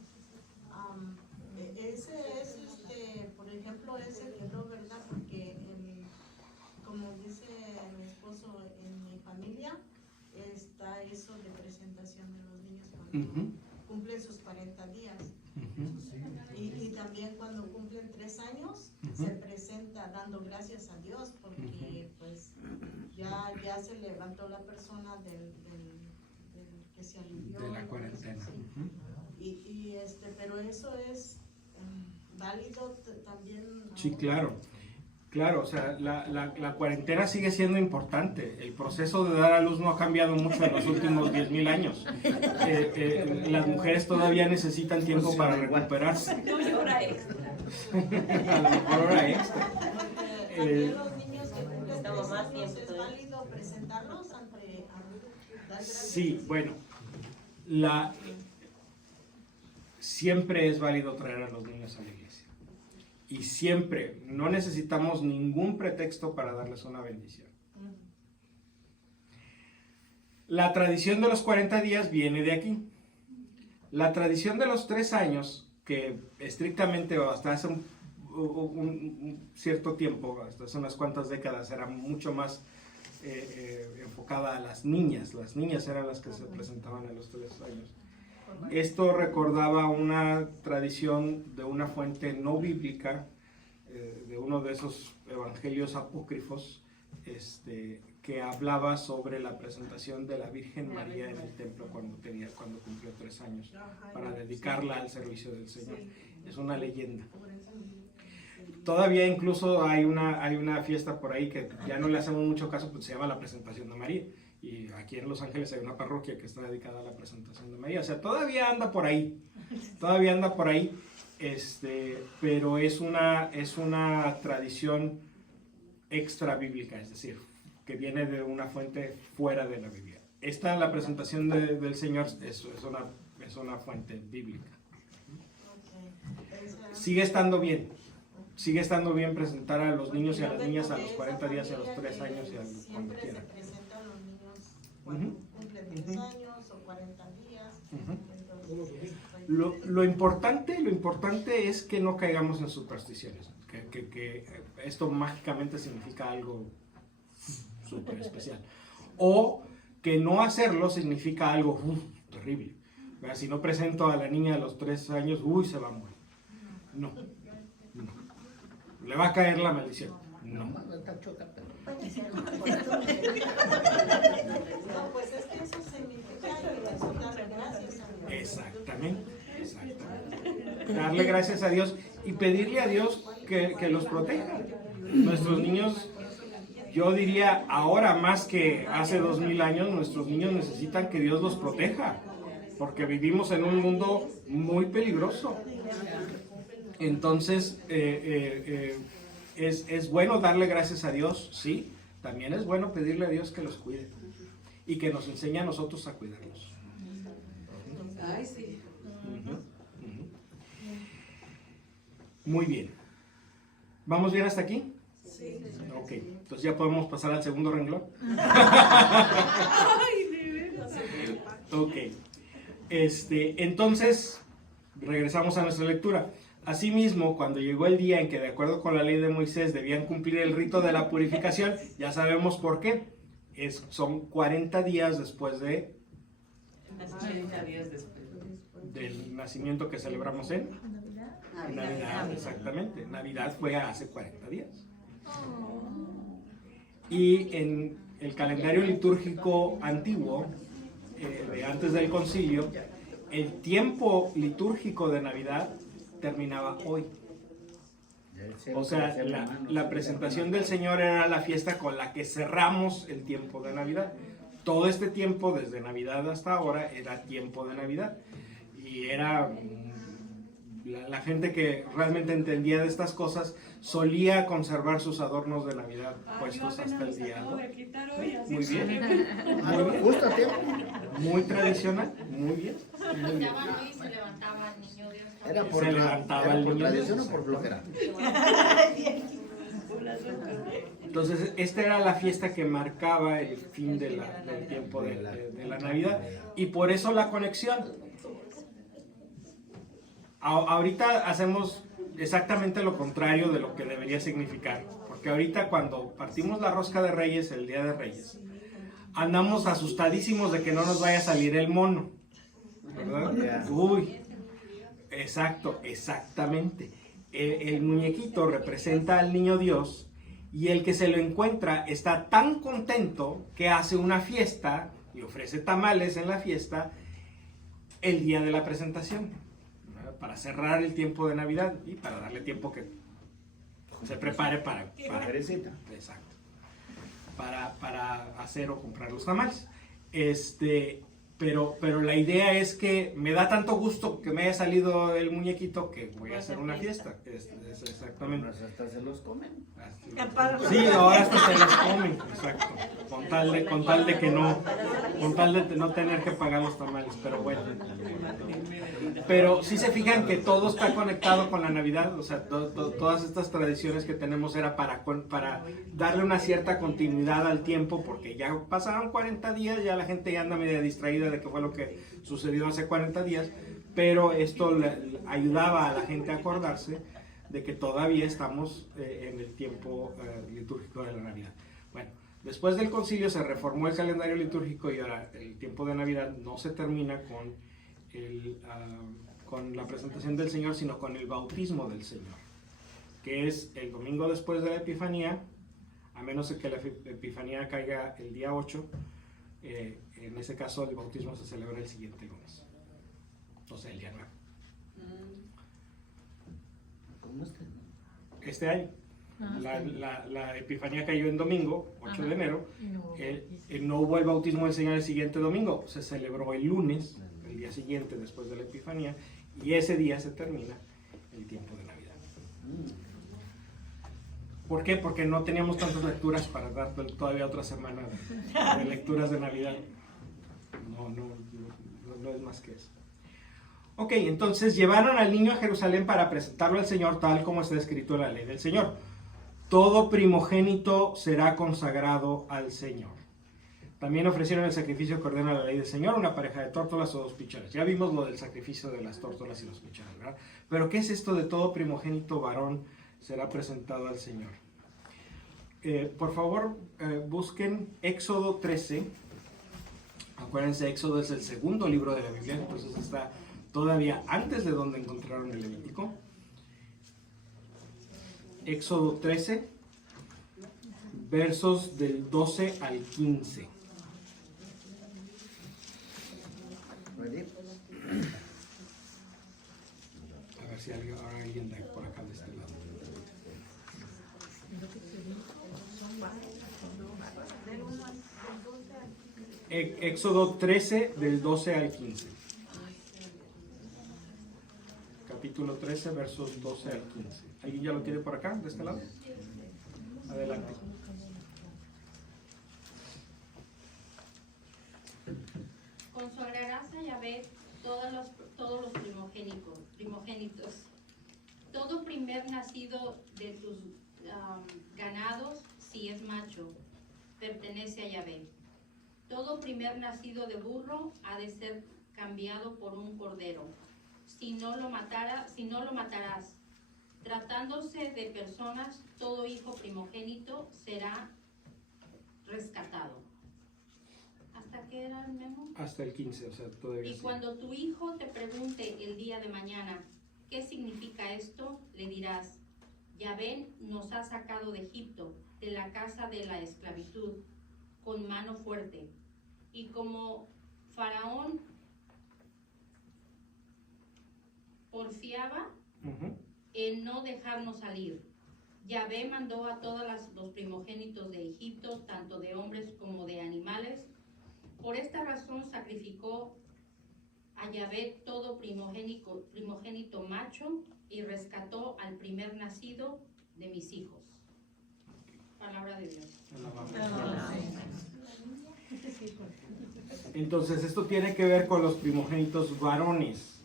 Ese es, por ejemplo, es el error, ¿verdad? Porque como dice mi esposo, en mi familia está eso de presentación de los niños cuando cumplen sus 40 días. Y también cuando cumplen 3 años se presenta dando gracias a Dios porque pues ya se levantó la persona del que se alivió de la cuarentena. Pero eso es válido también. Sí, claro, o sea, la cuarentena sigue siendo importante. El proceso de dar a luz no ha cambiado mucho en los últimos 10,000 años. Las mujeres todavía necesitan tiempo para recuperarse. No llora extra. A lo mejor hora extra. También los niños que cumplen 3 más años tiempo es todavía. válido presentarlos ante dar gracias. Sí, bueno, siempre es válido traer a los niños a la iglesia. Y siempre, no necesitamos ningún pretexto para darles una bendición. La tradición de los 40 días viene de aquí. La tradición de los 3 años, que estrictamente hasta hace un cierto tiempo, hasta hace unas cuantas décadas, era mucho más enfocada a las niñas. Las niñas eran las que se presentaban a los 3 años. Esto recordaba una tradición de una fuente no bíblica, de uno de esos evangelios apócrifos, que hablaba sobre la presentación de la Virgen María en el templo cuando cumplió 3 años, para dedicarla al servicio del Señor. Es una leyenda. Todavía incluso hay una fiesta por ahí que ya no le hacemos mucho caso, pues se llama la presentación de María. Y aquí en Los Ángeles hay una parroquia que está dedicada a la presentación de María. O sea, todavía anda por ahí. Pero es una tradición extra bíblica, es decir, que viene de una fuente fuera de la Biblia. La presentación del Señor es una fuente bíblica. Sigue estando bien presentar a los niños y a las niñas a los 40 días, a los 3 años y a cuando quieran. Se presentan los niños cuando cumplen 3 años o 40 días. Entonces, Lo importante es que no caigamos en supersticiones, que esto mágicamente significa algo súper especial, o que no hacerlo significa algo terrible. Si no presento a la niña a los 3 años, se va a morir. No. Le va a caer la maldición. No. no, pues es que eso significa eso, darle gracias a Dios. Exactamente. Darle gracias a Dios y pedirle a Dios que los proteja. Nuestros niños, yo diría ahora más que hace 2000 años, nuestros niños necesitan que Dios los proteja, porque vivimos en un mundo muy peligroso. Entonces, es bueno darle gracias a Dios, sí. También es bueno pedirle a Dios que los cuide y que nos enseñe a nosotros a cuidarlos. Ay, sí. Muy bien. ¿Vamos bien hasta aquí? Sí. Ok, entonces ya podemos pasar al segundo renglón. Ok. Entonces, regresamos a nuestra lectura. Asimismo, cuando llegó el día en que, de acuerdo con la ley de Moisés, debían cumplir el rito de la purificación, ya sabemos por qué. Son 40 días después del nacimiento que celebramos en Navidad. Exactamente. Navidad fue hace 40 días. Y en el calendario litúrgico antiguo, de antes del concilio, el tiempo litúrgico de Navidad terminaba hoy. O sea, la presentación del Señor era la fiesta con la que cerramos el tiempo de Navidad. Todo este tiempo, desde Navidad hasta ahora, era tiempo de Navidad. Y era la gente que realmente entendía de estas cosas solía conservar sus adornos de Navidad puestos hasta el día, ¿no? Muy bien. Justo a tiempo. Muy tradicional, muy bien. Estaban ahí y se levantaba el niño Dios. Era Se por levantaba el niño tradición Dios. o por flojera. Entonces, esta era la fiesta que marcaba el fin del tiempo de la Navidad. Y por eso la conexión. Ahorita hacemos exactamente lo contrario de lo que debería significar. Porque ahorita cuando partimos la rosca de Reyes, el Día de Reyes, andamos asustadísimos de que no nos vaya a salir el mono. ¿Verdad? Uy. Exactamente. El muñequito representa al niño Dios y el que se lo encuentra está tan contento que hace una fiesta y ofrece tamales en la fiesta el día de la presentación, ¿verdad? Para cerrar el tiempo de Navidad y para darle tiempo que se prepare para exacto, para hacer o comprar los tamales. Pero la idea es que me da tanto gusto que me haya salido el muñequito que voy a hacer una fiesta. Exactamente. Hasta se los comen. Sí, ahora hasta se los comen, exacto. Con tal de no tener que pagar los tamales, pero bueno. Pero sí se fijan que todo está conectado con la Navidad, o sea, todas estas tradiciones que tenemos era para darle una cierta continuidad al tiempo, porque ya pasaron 40 días, ya la gente ya anda media distraída de qué fue lo que sucedió hace 40 días, pero esto le ayudaba a la gente a acordarse de que todavía estamos en el tiempo litúrgico de la Navidad. Bueno, después del concilio se reformó el calendario litúrgico y ahora el tiempo de Navidad no se termina con con la presentación del Señor, sino con el bautismo del Señor, que es el domingo después de la Epifanía, a menos que la Epifanía caiga el día 8, en ese caso el bautismo se celebra el siguiente lunes, o sea, el día 9. ¿Cómo está? Este año. La Epifanía cayó en domingo, 8 de enero. No hubo el bautismo del Señor el siguiente domingo, se celebró el lunes, el día siguiente después de la Epifanía, y ese día se termina el tiempo de Navidad. ¿Por qué? Porque no teníamos tantas lecturas para dar todavía otra semana de lecturas de Navidad. No es más que eso. Ok, entonces llevaron al niño a Jerusalén para presentarlo al Señor tal como está escrito en la ley del Señor. Todo primogénito será consagrado al Señor. También ofrecieron el sacrificio que ordena la ley del Señor, una pareja de tórtolas o 2 pichones. Ya vimos lo del sacrificio de las tórtolas y los pichones, ¿verdad? Pero ¿qué es esto de todo primogénito varón será presentado al Señor? Por favor, busquen Éxodo 13. Acuérdense, Éxodo es el segundo libro de la Biblia, entonces está todavía antes de donde encontraron el Levítico. Éxodo 13, versos del 12 al 15. ¿Ready? A ver si alguien da por acá de este lado. Éxodo 13, del 12 al 15. Capítulo 13, versos 12 al 15. ¿Alguien ya lo tiene por acá, de este lado? Adelante. Consagrarás a Yahvé todos los primogénitos. Todo primer nacido de tus ganados, si es macho, pertenece a Yahvé. Todo primer nacido de burro ha de ser cambiado por un cordero. Si no lo matarás. Tratándose de personas, todo hijo primogénito será rescatado. ¿Hasta qué era el memo? Hasta el 15, o sea, todavía. Y sí. cuando tu hijo te pregunte el día de mañana, ¿qué significa esto? Le dirás, Yahvé nos ha sacado de Egipto, de la casa de la esclavitud, con mano fuerte. Y como Faraón porfiaba en no dejarnos salir, Yahvé mandó a todos los primogénitos de Egipto, tanto de hombres como de animales. Por esta razón sacrificó a Yahvé todo primogénito macho y rescató al primer nacido de mis hijos. Palabra de Dios. Entonces esto tiene que ver con los primogénitos varones,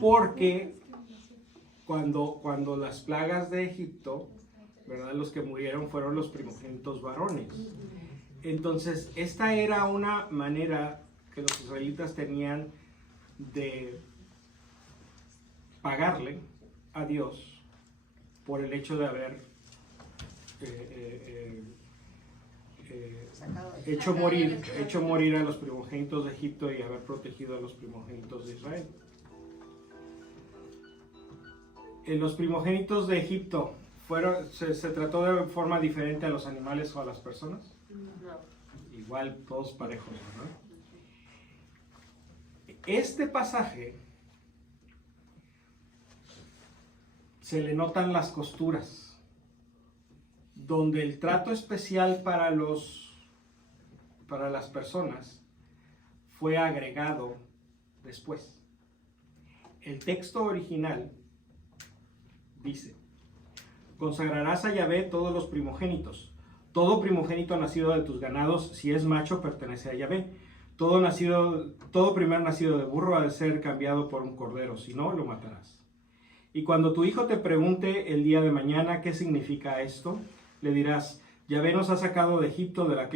porque cuando las plagas de Egipto, ¿verdad? Los que murieron fueron los primogénitos varones. Entonces esta era una manera que los israelitas tenían de pagarle a Dios por el hecho de haber hecho morir a los primogénitos de Egipto y haber protegido a los primogénitos de Israel. Los primogénitos de Egipto se trató de forma diferente a los animales o a las personas. No. Igual todos parejos, ¿verdad? Este pasaje se le notan las costuras, donde el trato especial para las personas fue agregado después. El texto original dice: consagrarás a Yahvé todos los primogénitos. Todo primogénito nacido de tus ganados, si es macho, pertenece a Yahvé. Todo primer nacido de burro ha de ser cambiado por un cordero, si no, lo matarás. Y cuando tu hijo te pregunte el día de mañana qué significa esto, le dirás: Yahvé nos ha sacado de Egipto, de la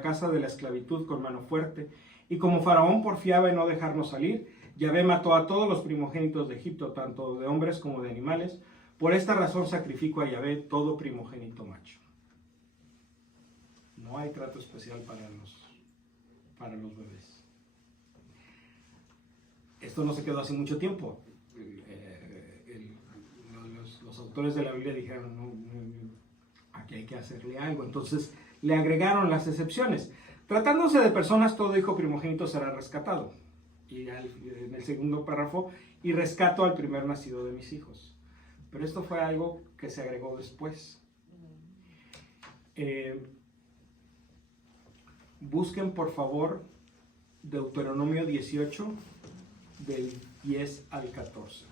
casa de la esclavitud, con mano fuerte. Y como Faraón porfiaba en no dejarnos salir, Yahvé mató a todos los primogénitos de Egipto, tanto de hombres como de animales. Por esta razón sacrifico a Yahvé todo primogénito macho. No hay trato especial para los bebés. Esto no se quedó hace mucho tiempo. Los autores de la Biblia dijeron, aquí hay que hacerle algo. Entonces le agregaron las excepciones. Tratándose de personas, todo hijo primogénito será rescatado. Y en el segundo párrafo, y rescato al primer nacido de mis hijos. Pero esto fue algo que se agregó después. Busquen por favor Deuteronomio 18 del 10 al 14.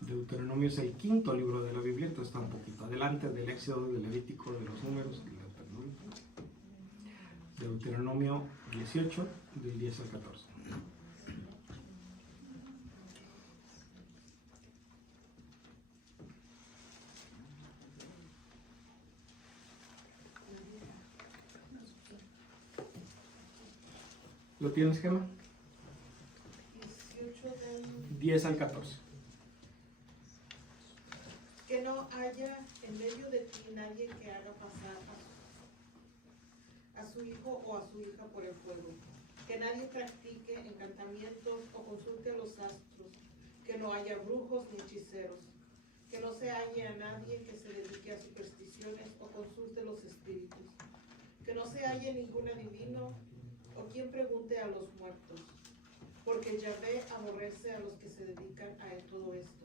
Deuteronomio es el quinto libro de la Biblia, entonces está un poquito adelante del Éxodo, del Levítico, de los Números, del Deuteronomio 18, del 10 al 14. ¿Lo tienes, Gemma? 18 del... 10 al 14. Que no haya en medio de ti nadie que haga pasar a su hijo o a su hija por el fuego. Que nadie practique encantamientos o consulte a los astros. Que no haya brujos ni hechiceros. Que no se halle a nadie que se dedique a supersticiones o consulte los espíritus. Que no se halle ningún adivino o quien pregunte a los muertos. Porque Yahvé aborrece a los que se dedican a todo esto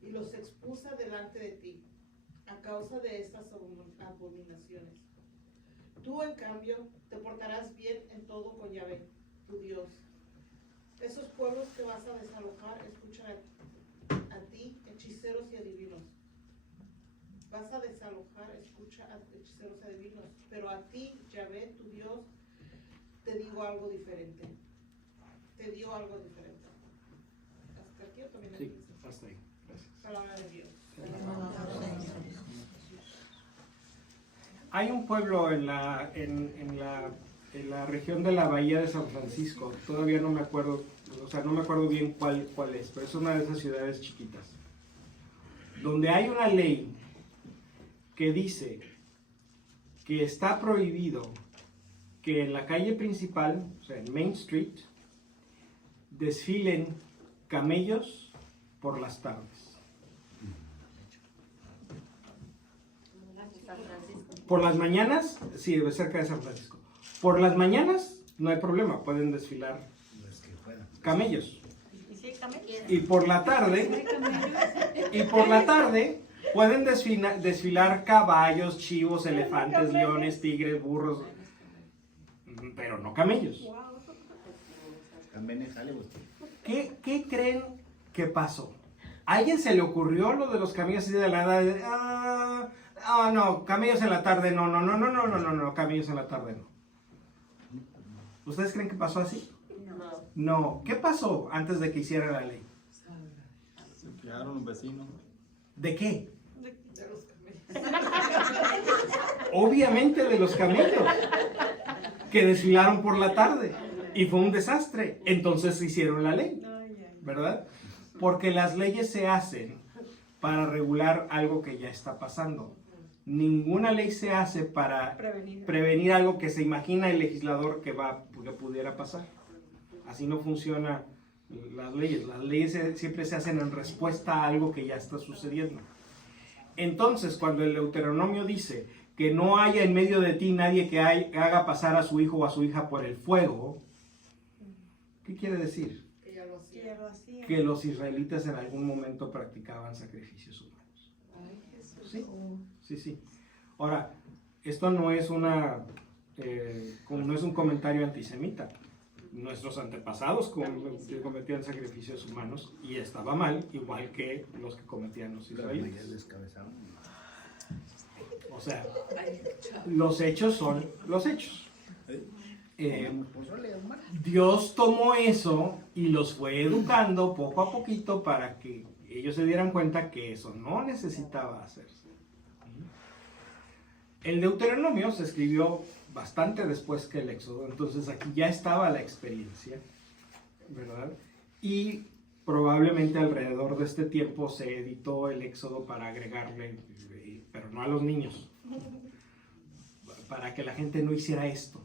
y los expulsa delante de ti a causa de estas abominaciones. Tú, en cambio, te portarás bien en todo con Yahvé, tu Dios. Esos pueblos que vas a desalojar escuchan a ti, hechiceros y adivinos. Vas a desalojar, escucha a hechiceros y adivinos, pero a ti, Yahvé, tu Dios, te digo algo diferente. Te dio algo diferente. ¿Hasta aquí o también Sí, aquí? hasta ahí. Gracias. Palabra de Dios. Hay un pueblo en la región de la Bahía de San Francisco, todavía no me acuerdo, no me acuerdo bien cuál es, pero es una de esas ciudades chiquitas, donde hay una ley que dice que está prohibido que en la calle principal, o sea, en Main Street, desfilen camellos por las tardes. Por las mañanas, sí, cerca de San Francisco. Por las mañanas no hay problema, pueden desfilar camellos. Y por la tarde, pueden desfilar caballos, chivos, elefantes, leones, tigres, burros, pero no camellos. También en Hollywood. ¿Qué creen que pasó? ¿A alguien se le ocurrió lo de los camellos así de la edad? No, camellos en la tarde, no, camellos en la tarde no. ¿Ustedes creen que pasó así? No. ¿Qué pasó antes de que hiciera la ley? Se fijaron los vecinos. ¿De qué? De los camellos. Obviamente de los camellos, que desfilaron por la tarde y fue un desastre. Entonces hicieron la ley, ¿verdad? Porque las leyes se hacen para regular algo que ya está pasando. Ninguna ley se hace para prevenir algo que se imagina el legislador que pudiera pasar. Así no funcionan las leyes. Las leyes siempre se hacen en respuesta a algo que ya está sucediendo. Entonces, cuando el Deuteronomio dice que no haya en medio de ti nadie que haga pasar a su hijo o a su hija por el fuego, ¿qué quiere decir? Que ya lo hacía. Que los israelitas en algún momento practicaban sacrificios humanos. Sí. Ahora, esto no es no es un comentario antisemita. Nuestros antepasados cometían sacrificios humanos y estaba mal, igual que los que cometían los israelitas. O sea, los hechos son los hechos. Dios tomó eso y los fue educando poco a poquito para que ellos se dieran cuenta que eso no necesitaba hacerse. El Deuteronomio se escribió bastante después que el Éxodo, entonces aquí ya estaba la experiencia, ¿verdad? Y probablemente alrededor de este tiempo se editó el Éxodo para agregarle, pero no a los niños, para que la gente no hiciera esto.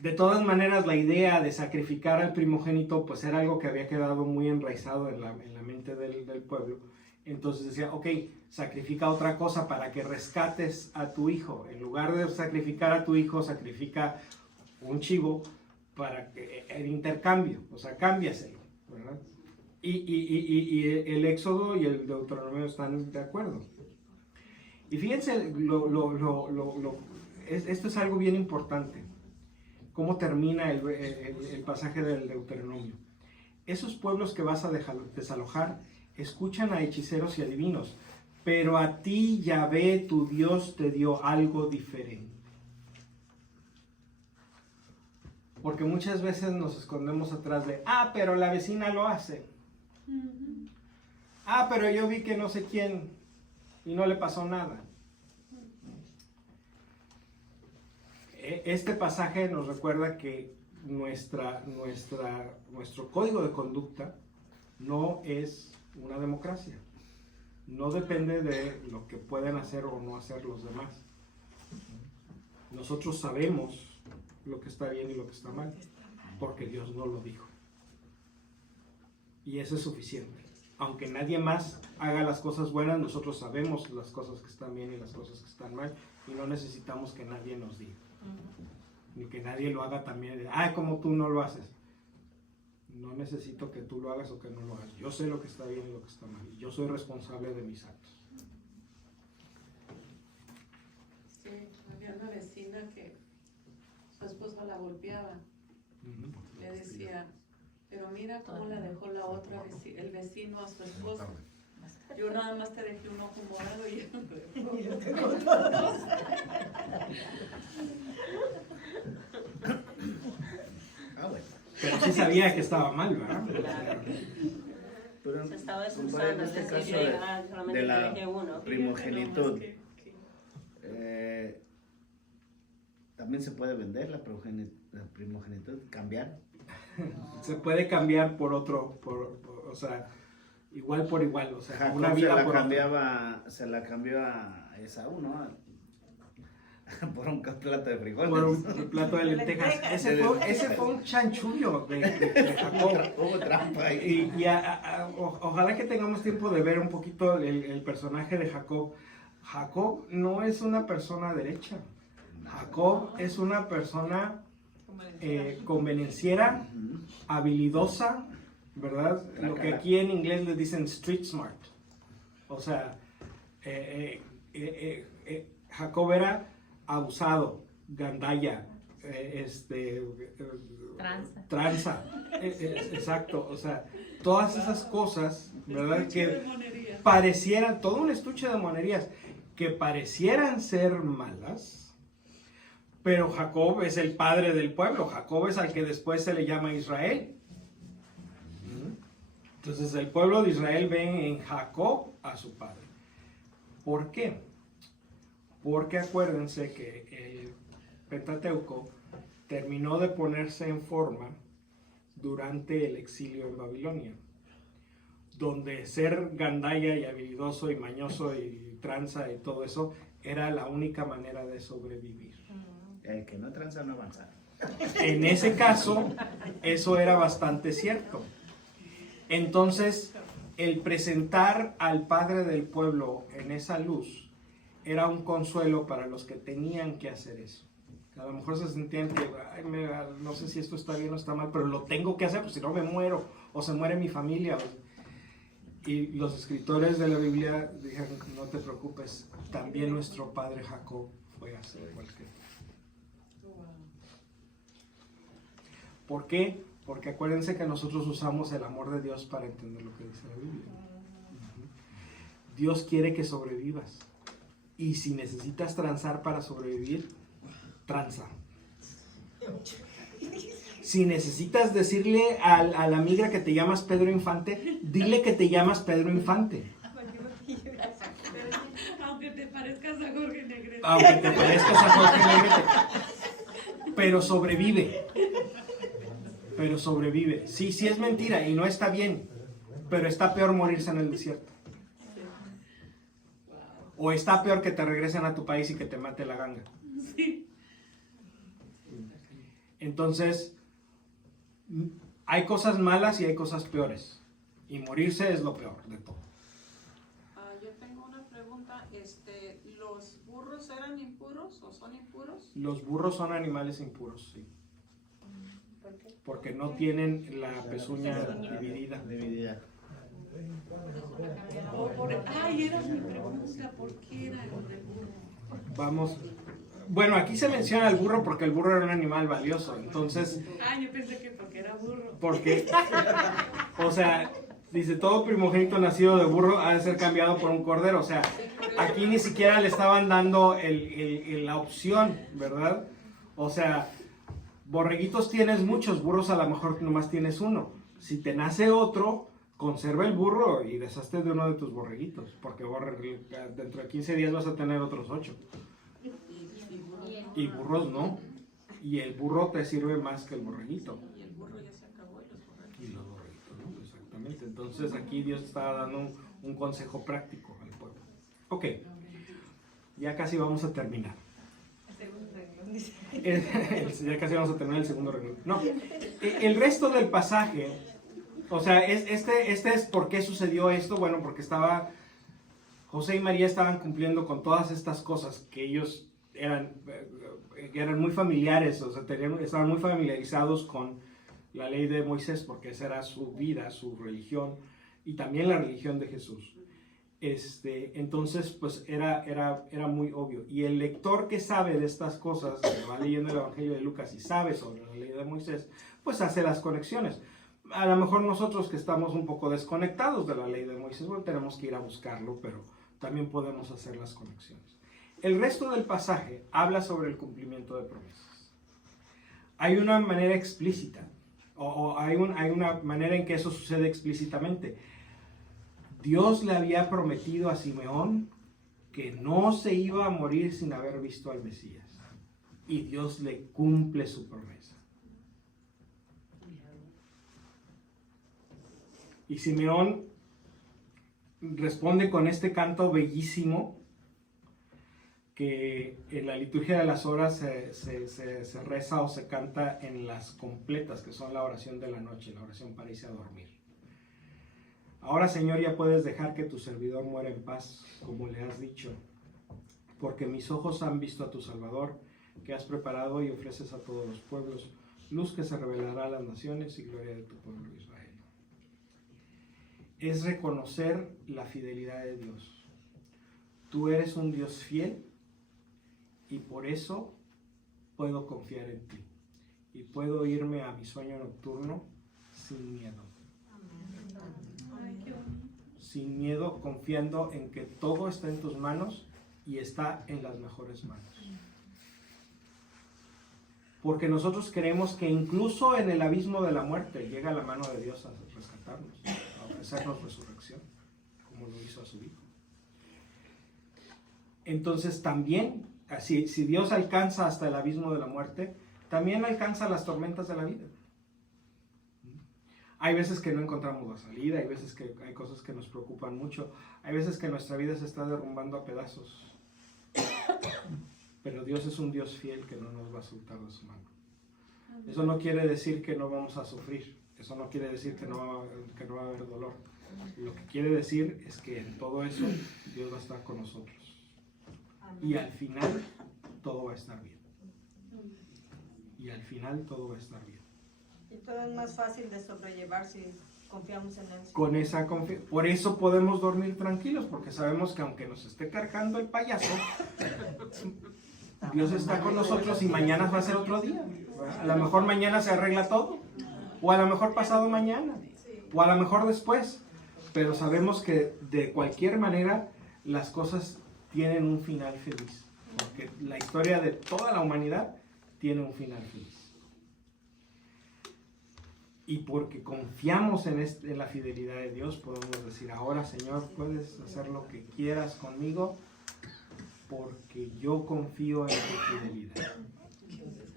De todas maneras, la idea de sacrificar al primogénito pues era algo que había quedado muy enraizado en la mente del pueblo. Entonces decía, ok, sacrifica otra cosa para que rescates a tu hijo. En lugar de sacrificar a tu hijo, sacrifica un chivo para que el intercambio, o sea, cámbiaselo, ¿verdad? Y el Éxodo y el Deuteronomio están de acuerdo. Y fíjense, esto es algo bien importante. ¿Cómo termina el pasaje del Deuteronomio? Esos pueblos que vas a desalojar escuchan a hechiceros y adivinos, pero a ti, Yahvé, tu Dios, te dio algo diferente. Porque muchas veces nos escondemos atrás de, pero la vecina lo hace. Pero yo vi que no sé quién y no le pasó nada. Este pasaje nos recuerda que nuestro código de conducta no es una democracia. No depende de lo que pueden hacer o no hacer los demás. Nosotros sabemos lo que está bien y lo que está mal, porque Dios no lo dijo. Y eso es suficiente. Aunque nadie más haga las cosas buenas, nosotros sabemos las cosas que están bien y las cosas que están mal, y no necesitamos que nadie nos diga. Ni que nadie lo haga también. Como tú no lo haces. No necesito que tú lo hagas o que no lo hagas. Yo sé lo que está bien y lo que está mal. Y yo soy responsable de mis actos. Sí, había una vecina que su esposo la golpeaba. Le decía, pero mira cómo la dejó la otra el vecino a su esposo. Yo nada más te dejé un ojo morado y yo tengo dos. Pero sí sabía que estaba mal, ¿verdad? Pero Se estaba en excusando, este es caso decir, solamente de la dejé uno. primogenitud, también se puede vender la primogenitud, cambiar. Se puede cambiar por otro, o sea, igual por igual, o sea, Jacob una vida por se la cambió a Esaú, ¿no? Por un plato de frijoles. Por un plato de lentejas. Ese fue un chanchullo de Jacob. Hubo trampa ahí. Y ojalá que tengamos tiempo de ver un poquito el personaje de Jacob. Jacob no es una persona derecha. Jacob es una persona convenenciera, habilidosa, ¿verdad? Lo que aquí en inglés le dicen street smart. O sea, Jacob era abusado, gandalla, tranza, exacto, o sea, todas esas cosas, ¿verdad? Que parecieran, todo un estuche de monerías, que parecieran ser malas, pero Jacob es el padre del pueblo, Jacob es al que después se le llama Israel. Entonces el pueblo de Israel ve en Jacob a su padre. ¿Por qué? Porque acuérdense que el Pentateuco terminó de ponerse en forma durante el exilio en Babilonia, donde ser gandalla y habilidoso y mañoso y tranza y todo eso era la única manera de sobrevivir. El que no tranza no avanza. En ese caso, eso era bastante cierto. Entonces, el presentar al padre del pueblo en esa luz era un consuelo para los que tenían que hacer eso. A lo mejor se sentían que, no sé si esto está bien o está mal, pero lo tengo que hacer, pues si no me muero, o se muere mi familia. Y los escritores de la Biblia dijeron, no te preocupes, también nuestro padre Jacob fue así, igual que tú. ¿Por qué? Porque acuérdense que nosotros usamos el amor de Dios para entender lo que dice la Biblia. Dios quiere que sobrevivas. Y si necesitas transar para sobrevivir, tranza. Si necesitas decirle a la migra que te llamas Pedro Infante, dile que te llamas Pedro Infante. Aunque te parezcas a Jorge Negrete. Aunque te parezcas a Jorge Negrete. Pero sobrevive. pero sobrevive. Sí, sí es mentira y no está bien, pero está peor morirse en el desierto. O está peor que te regresen a tu país y que te mate la ganga. Entonces, hay cosas malas y hay cosas peores. Y morirse es lo peor de todo. Yo tengo una pregunta. ¿Los burros eran impuros o son impuros? Los burros son animales impuros, sí. ¿Por qué? Porque no tienen la pezuña dividida. Ay, era mi pregunta, ¿por qué era el burro? Vamos. Bueno, aquí se menciona el burro porque el burro era un animal valioso. Entonces, Yo pensé que porque era burro. porque, o sea, dice, todo primogénito nacido de burro ha de ser cambiado por un cordero. O sea, aquí ni siquiera le estaban dando la opción, ¿verdad? O sea, borreguitos tienes muchos, burros a lo mejor nomás tienes uno. Si te nace otro, conserva el burro y deshazte de uno de tus borreguitos, porque dentro de 15 días vas a tener otros 8. Y burros no. Y el burro te sirve más que el borreguito. Y el burro ya se acabó y los borreguitos. Y los borreguitos, ¿no? Exactamente. Entonces aquí Dios estaba dando un consejo práctico al pueblo. Ok. Ya casi vamos a terminar. Ya casi vamos a terminar el segundo renglón. No. El resto del pasaje, o sea, este es por qué sucedió esto. Bueno, porque José y María estaban cumpliendo con todas estas cosas que ellos eran muy familiares, o sea, estaban muy familiarizados con la ley de Moisés, porque esa era su vida, su religión, y también la religión de Jesús. Entonces, pues era muy obvio. Y el lector que sabe de estas cosas, que va leyendo el Evangelio de Lucas y sabe sobre la ley de Moisés, pues hace las conexiones. A lo mejor nosotros que estamos un poco desconectados de la ley de Moisés, bueno, tenemos que ir a buscarlo, pero también podemos hacer las conexiones. El resto del pasaje habla sobre el cumplimiento de promesas. Hay una manera explícita, o hay una manera en que eso sucede explícitamente. Dios le había prometido a Simeón que no se iba a morir sin haber visto al Mesías. Y Dios le cumple su promesa. Y Simeón responde con este canto bellísimo que en la liturgia de las horas se reza o se canta en las completas, que son la oración de la noche, la oración para irse a dormir. Ahora, Señor, ya puedes dejar que tu servidor muera en paz, como le has dicho, porque mis ojos han visto a tu Salvador, que has preparado y ofreces a todos los pueblos, luz que se revelará a las naciones y gloria de tu pueblo Israel. Es reconocer la fidelidad de Dios. Tú eres un Dios fiel y por eso puedo confiar en ti y puedo irme a mi sueño nocturno sin miedo. Sin miedo, confiando en que todo está en tus manos y está en las mejores manos. Porque nosotros creemos que incluso en el abismo de la muerte llega la mano de Dios a rescatarnos, a ofrecernos resurrección, como lo hizo a su Hijo. Entonces también, si Dios alcanza hasta el abismo de la muerte, también alcanza las tormentas de la vida. Hay veces que no encontramos la salida, hay veces que hay cosas que nos preocupan mucho, hay veces que nuestra vida se está derrumbando a pedazos. Pero Dios es un Dios fiel que no nos va a soltar de su mano. Eso no quiere decir que no vamos a sufrir, eso no quiere decir que no va a haber dolor. Lo que quiere decir es que en todo eso Dios va a estar con nosotros. Y al final todo va a estar bien. Y al final todo va a estar bien. Y todo es más fácil de sobrellevar si confiamos en Él. Con esa confianza. Por eso podemos dormir tranquilos, porque sabemos que aunque nos esté cargando el payaso, Dios está con nosotros y mañana va a ser otro día. A lo mejor mañana se arregla todo, o a lo mejor pasado mañana, o a lo mejor después. Pero sabemos que de cualquier manera las cosas tienen un final feliz, porque la historia de toda la humanidad tiene un final feliz. Y porque confiamos en la fidelidad de Dios, podemos decir, ahora Señor, puedes hacer lo que quieras conmigo, porque yo confío en tu fidelidad.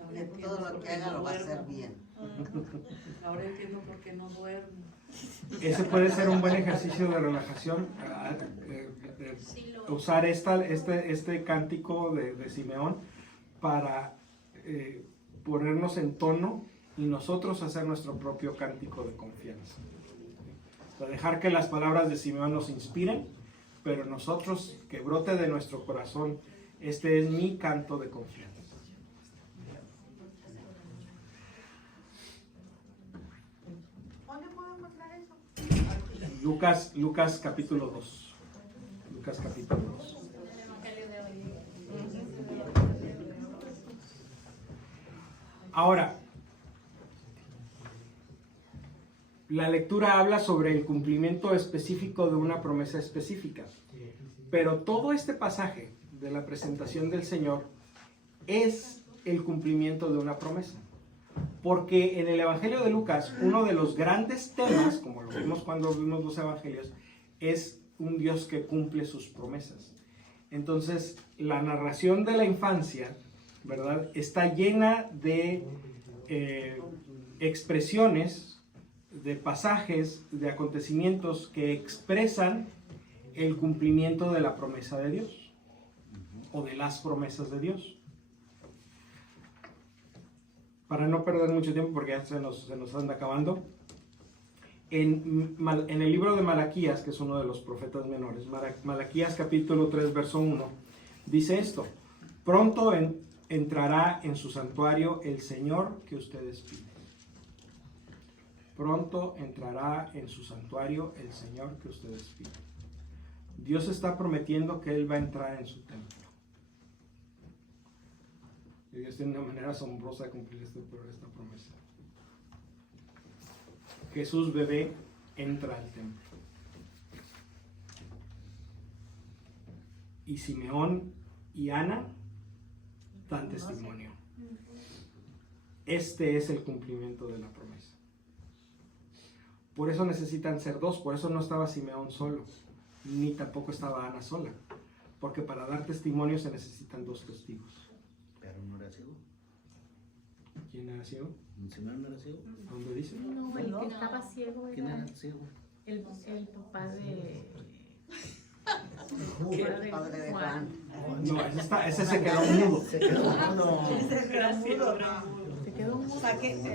Ahora Que entiendo todo lo por que qué haga no lo va a duermo. hacer bien. Ahora entiendo por qué no duermo. Ese puede ser un buen ejercicio de relajación, Sí, lo usar este cántico de Simeón para ponernos en tono y nosotros hacer nuestro propio cántico de confianza. O sea, dejar que las palabras de Simeón nos inspiren, pero nosotros, que brote de nuestro corazón, este es mi canto de confianza. ¿Dónde puedo encontrar eso? Lucas capítulo 2. Lucas capítulo 2. en el Evangelio de hoy. Ahora, la lectura habla sobre el cumplimiento específico de una promesa específica, pero todo este pasaje de la presentación del Señor es el cumplimiento de una promesa. Porque en el Evangelio de Lucas, uno de los grandes temas, como lo vimos cuando vimos los Evangelios, es un Dios que cumple sus promesas. Entonces, la narración de la infancia, ¿verdad?, está llena de expresiones, de pasajes, de acontecimientos que expresan el cumplimiento de la promesa de Dios o de las promesas de Dios. Para no perder mucho tiempo, porque ya se nos anda acabando, en el libro de Malaquías, que es uno de los profetas menores, Malaquías capítulo 3, verso 1, dice esto: pronto entrará en su santuario el Señor que ustedes piden. Pronto entrará en su santuario el Señor que ustedes piden. Dios está prometiendo que Él va a entrar en su templo. Y Dios tiene una manera asombrosa de cumplir esta promesa. Jesús bebé entra al templo. Y Simeón y Ana dan testimonio. Este es el cumplimiento de la promesa. Por eso necesitan ser dos, por eso no estaba Simeón solo, ni tampoco estaba Ana sola, porque para dar testimonio se necesitan dos testigos. Pero no era ciego. ¿Quién era ciego? Simeón no era ciego. ¿Dónde dice? No, el que estaba ciego ¿Quién era era ciego? el papá de... El padre de Juan. No, ese se quedó mudo. Se quedó mudo. Se quedó mudo. Se quedó mudo. O sea, que no No,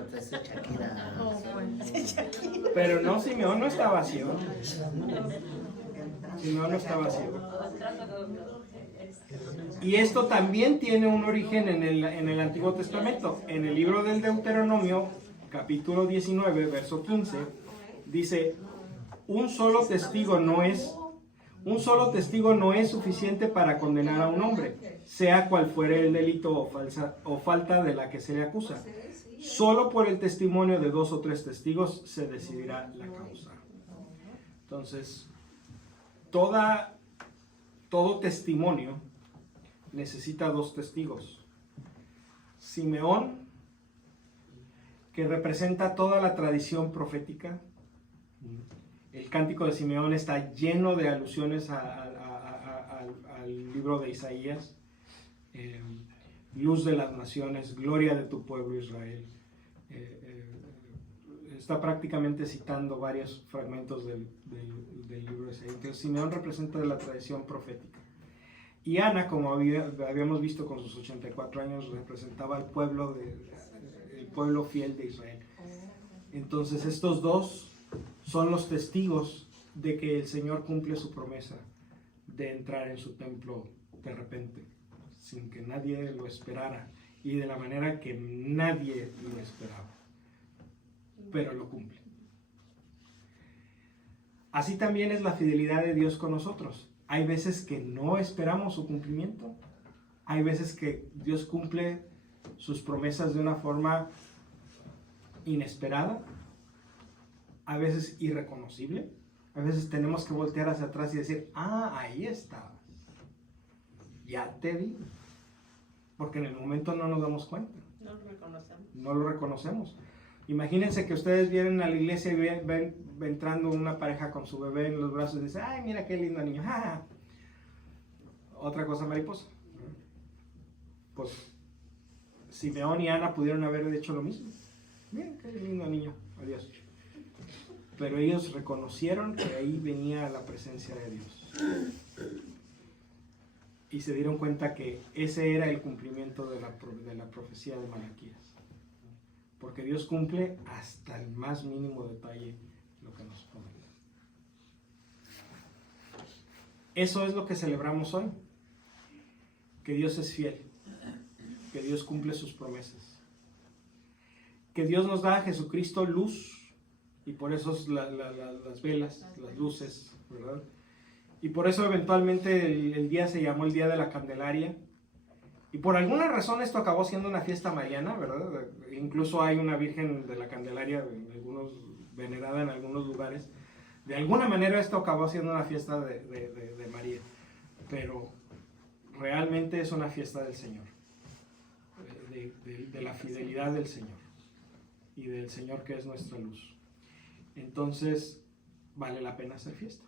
entonces Shakira. Oh, pues. Pero no, Simeón no estaba ciego. Simeón no estaba ciego. Y esto también tiene un origen en el Antiguo Testamento. En el libro del Deuteronomio, capítulo 19, verso 15, dice: un solo testigo no es suficiente para condenar a un hombre, sea cual fuere el delito o falta de la que se le acusa. Solo por el testimonio de 2 o 3 testigos se decidirá la causa. Entonces, todo testimonio necesita 2 testigos. Simeón, que representa toda la tradición profética. El cántico de Simeón está lleno de alusiones al libro de Isaías. Luz de las naciones, gloria de tu pueblo Israel. Está prácticamente citando varios fragmentos del libro de Isaías. Entonces, Simeón representa la tradición profética. Y Ana, como habíamos visto con sus 84 años, representaba al pueblo, el pueblo fiel de Israel. Entonces, estos dos son los testigos de que el Señor cumple su promesa de entrar en su templo de repente, sin que nadie lo esperara y de la manera que nadie lo esperaba, pero lo cumple. Así también es la fidelidad de Dios con nosotros. Hay veces que no esperamos su cumplimiento, hay veces que Dios cumple sus promesas de una forma inesperada, a veces irreconocible. A veces tenemos que voltear hacia atrás y decir: ahí estabas, ya te vi, porque en el momento no nos damos cuenta, no lo reconocemos. Imagínense que ustedes vienen a la iglesia y ven entrando una pareja con su bebé en los brazos y dicen: ay, mira qué lindo niño. Otra cosa mariposa. Pues Simeón y Ana pudieron haber hecho lo mismo. Miren, qué lindo niño, adiós. Pero ellos reconocieron que ahí venía la presencia de Dios. Y se dieron cuenta que ese era el cumplimiento de la profecía de Malaquías. Porque Dios cumple hasta el más mínimo detalle lo que nos promete. Eso es lo que celebramos hoy. Que Dios es fiel. Que Dios cumple sus promesas. Que Dios nos da a Jesucristo luz. Y por eso las velas, las luces, ¿verdad? Y por eso eventualmente el día se llamó el Día de la Candelaria. Y por alguna razón esto acabó siendo una fiesta mariana, ¿verdad? Incluso hay una Virgen de la Candelaria venerada en algunos lugares. De alguna manera esto acabó siendo una fiesta de María. Pero realmente es una fiesta del Señor. De la fidelidad del Señor. Y del Señor que es nuestra luz. Entonces, vale la pena hacer fiesta.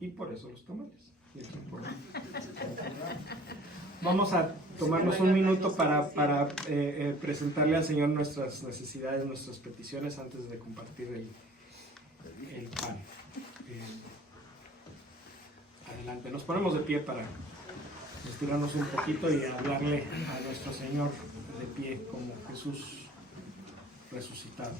Y por eso los tamales. Vamos a tomarnos un minuto para presentarle al Señor nuestras necesidades, nuestras peticiones antes de compartir el pan. Adelante, nos ponemos de pie para estirarnos un poquito y hablarle a nuestro Señor de pie como Jesús resucitado.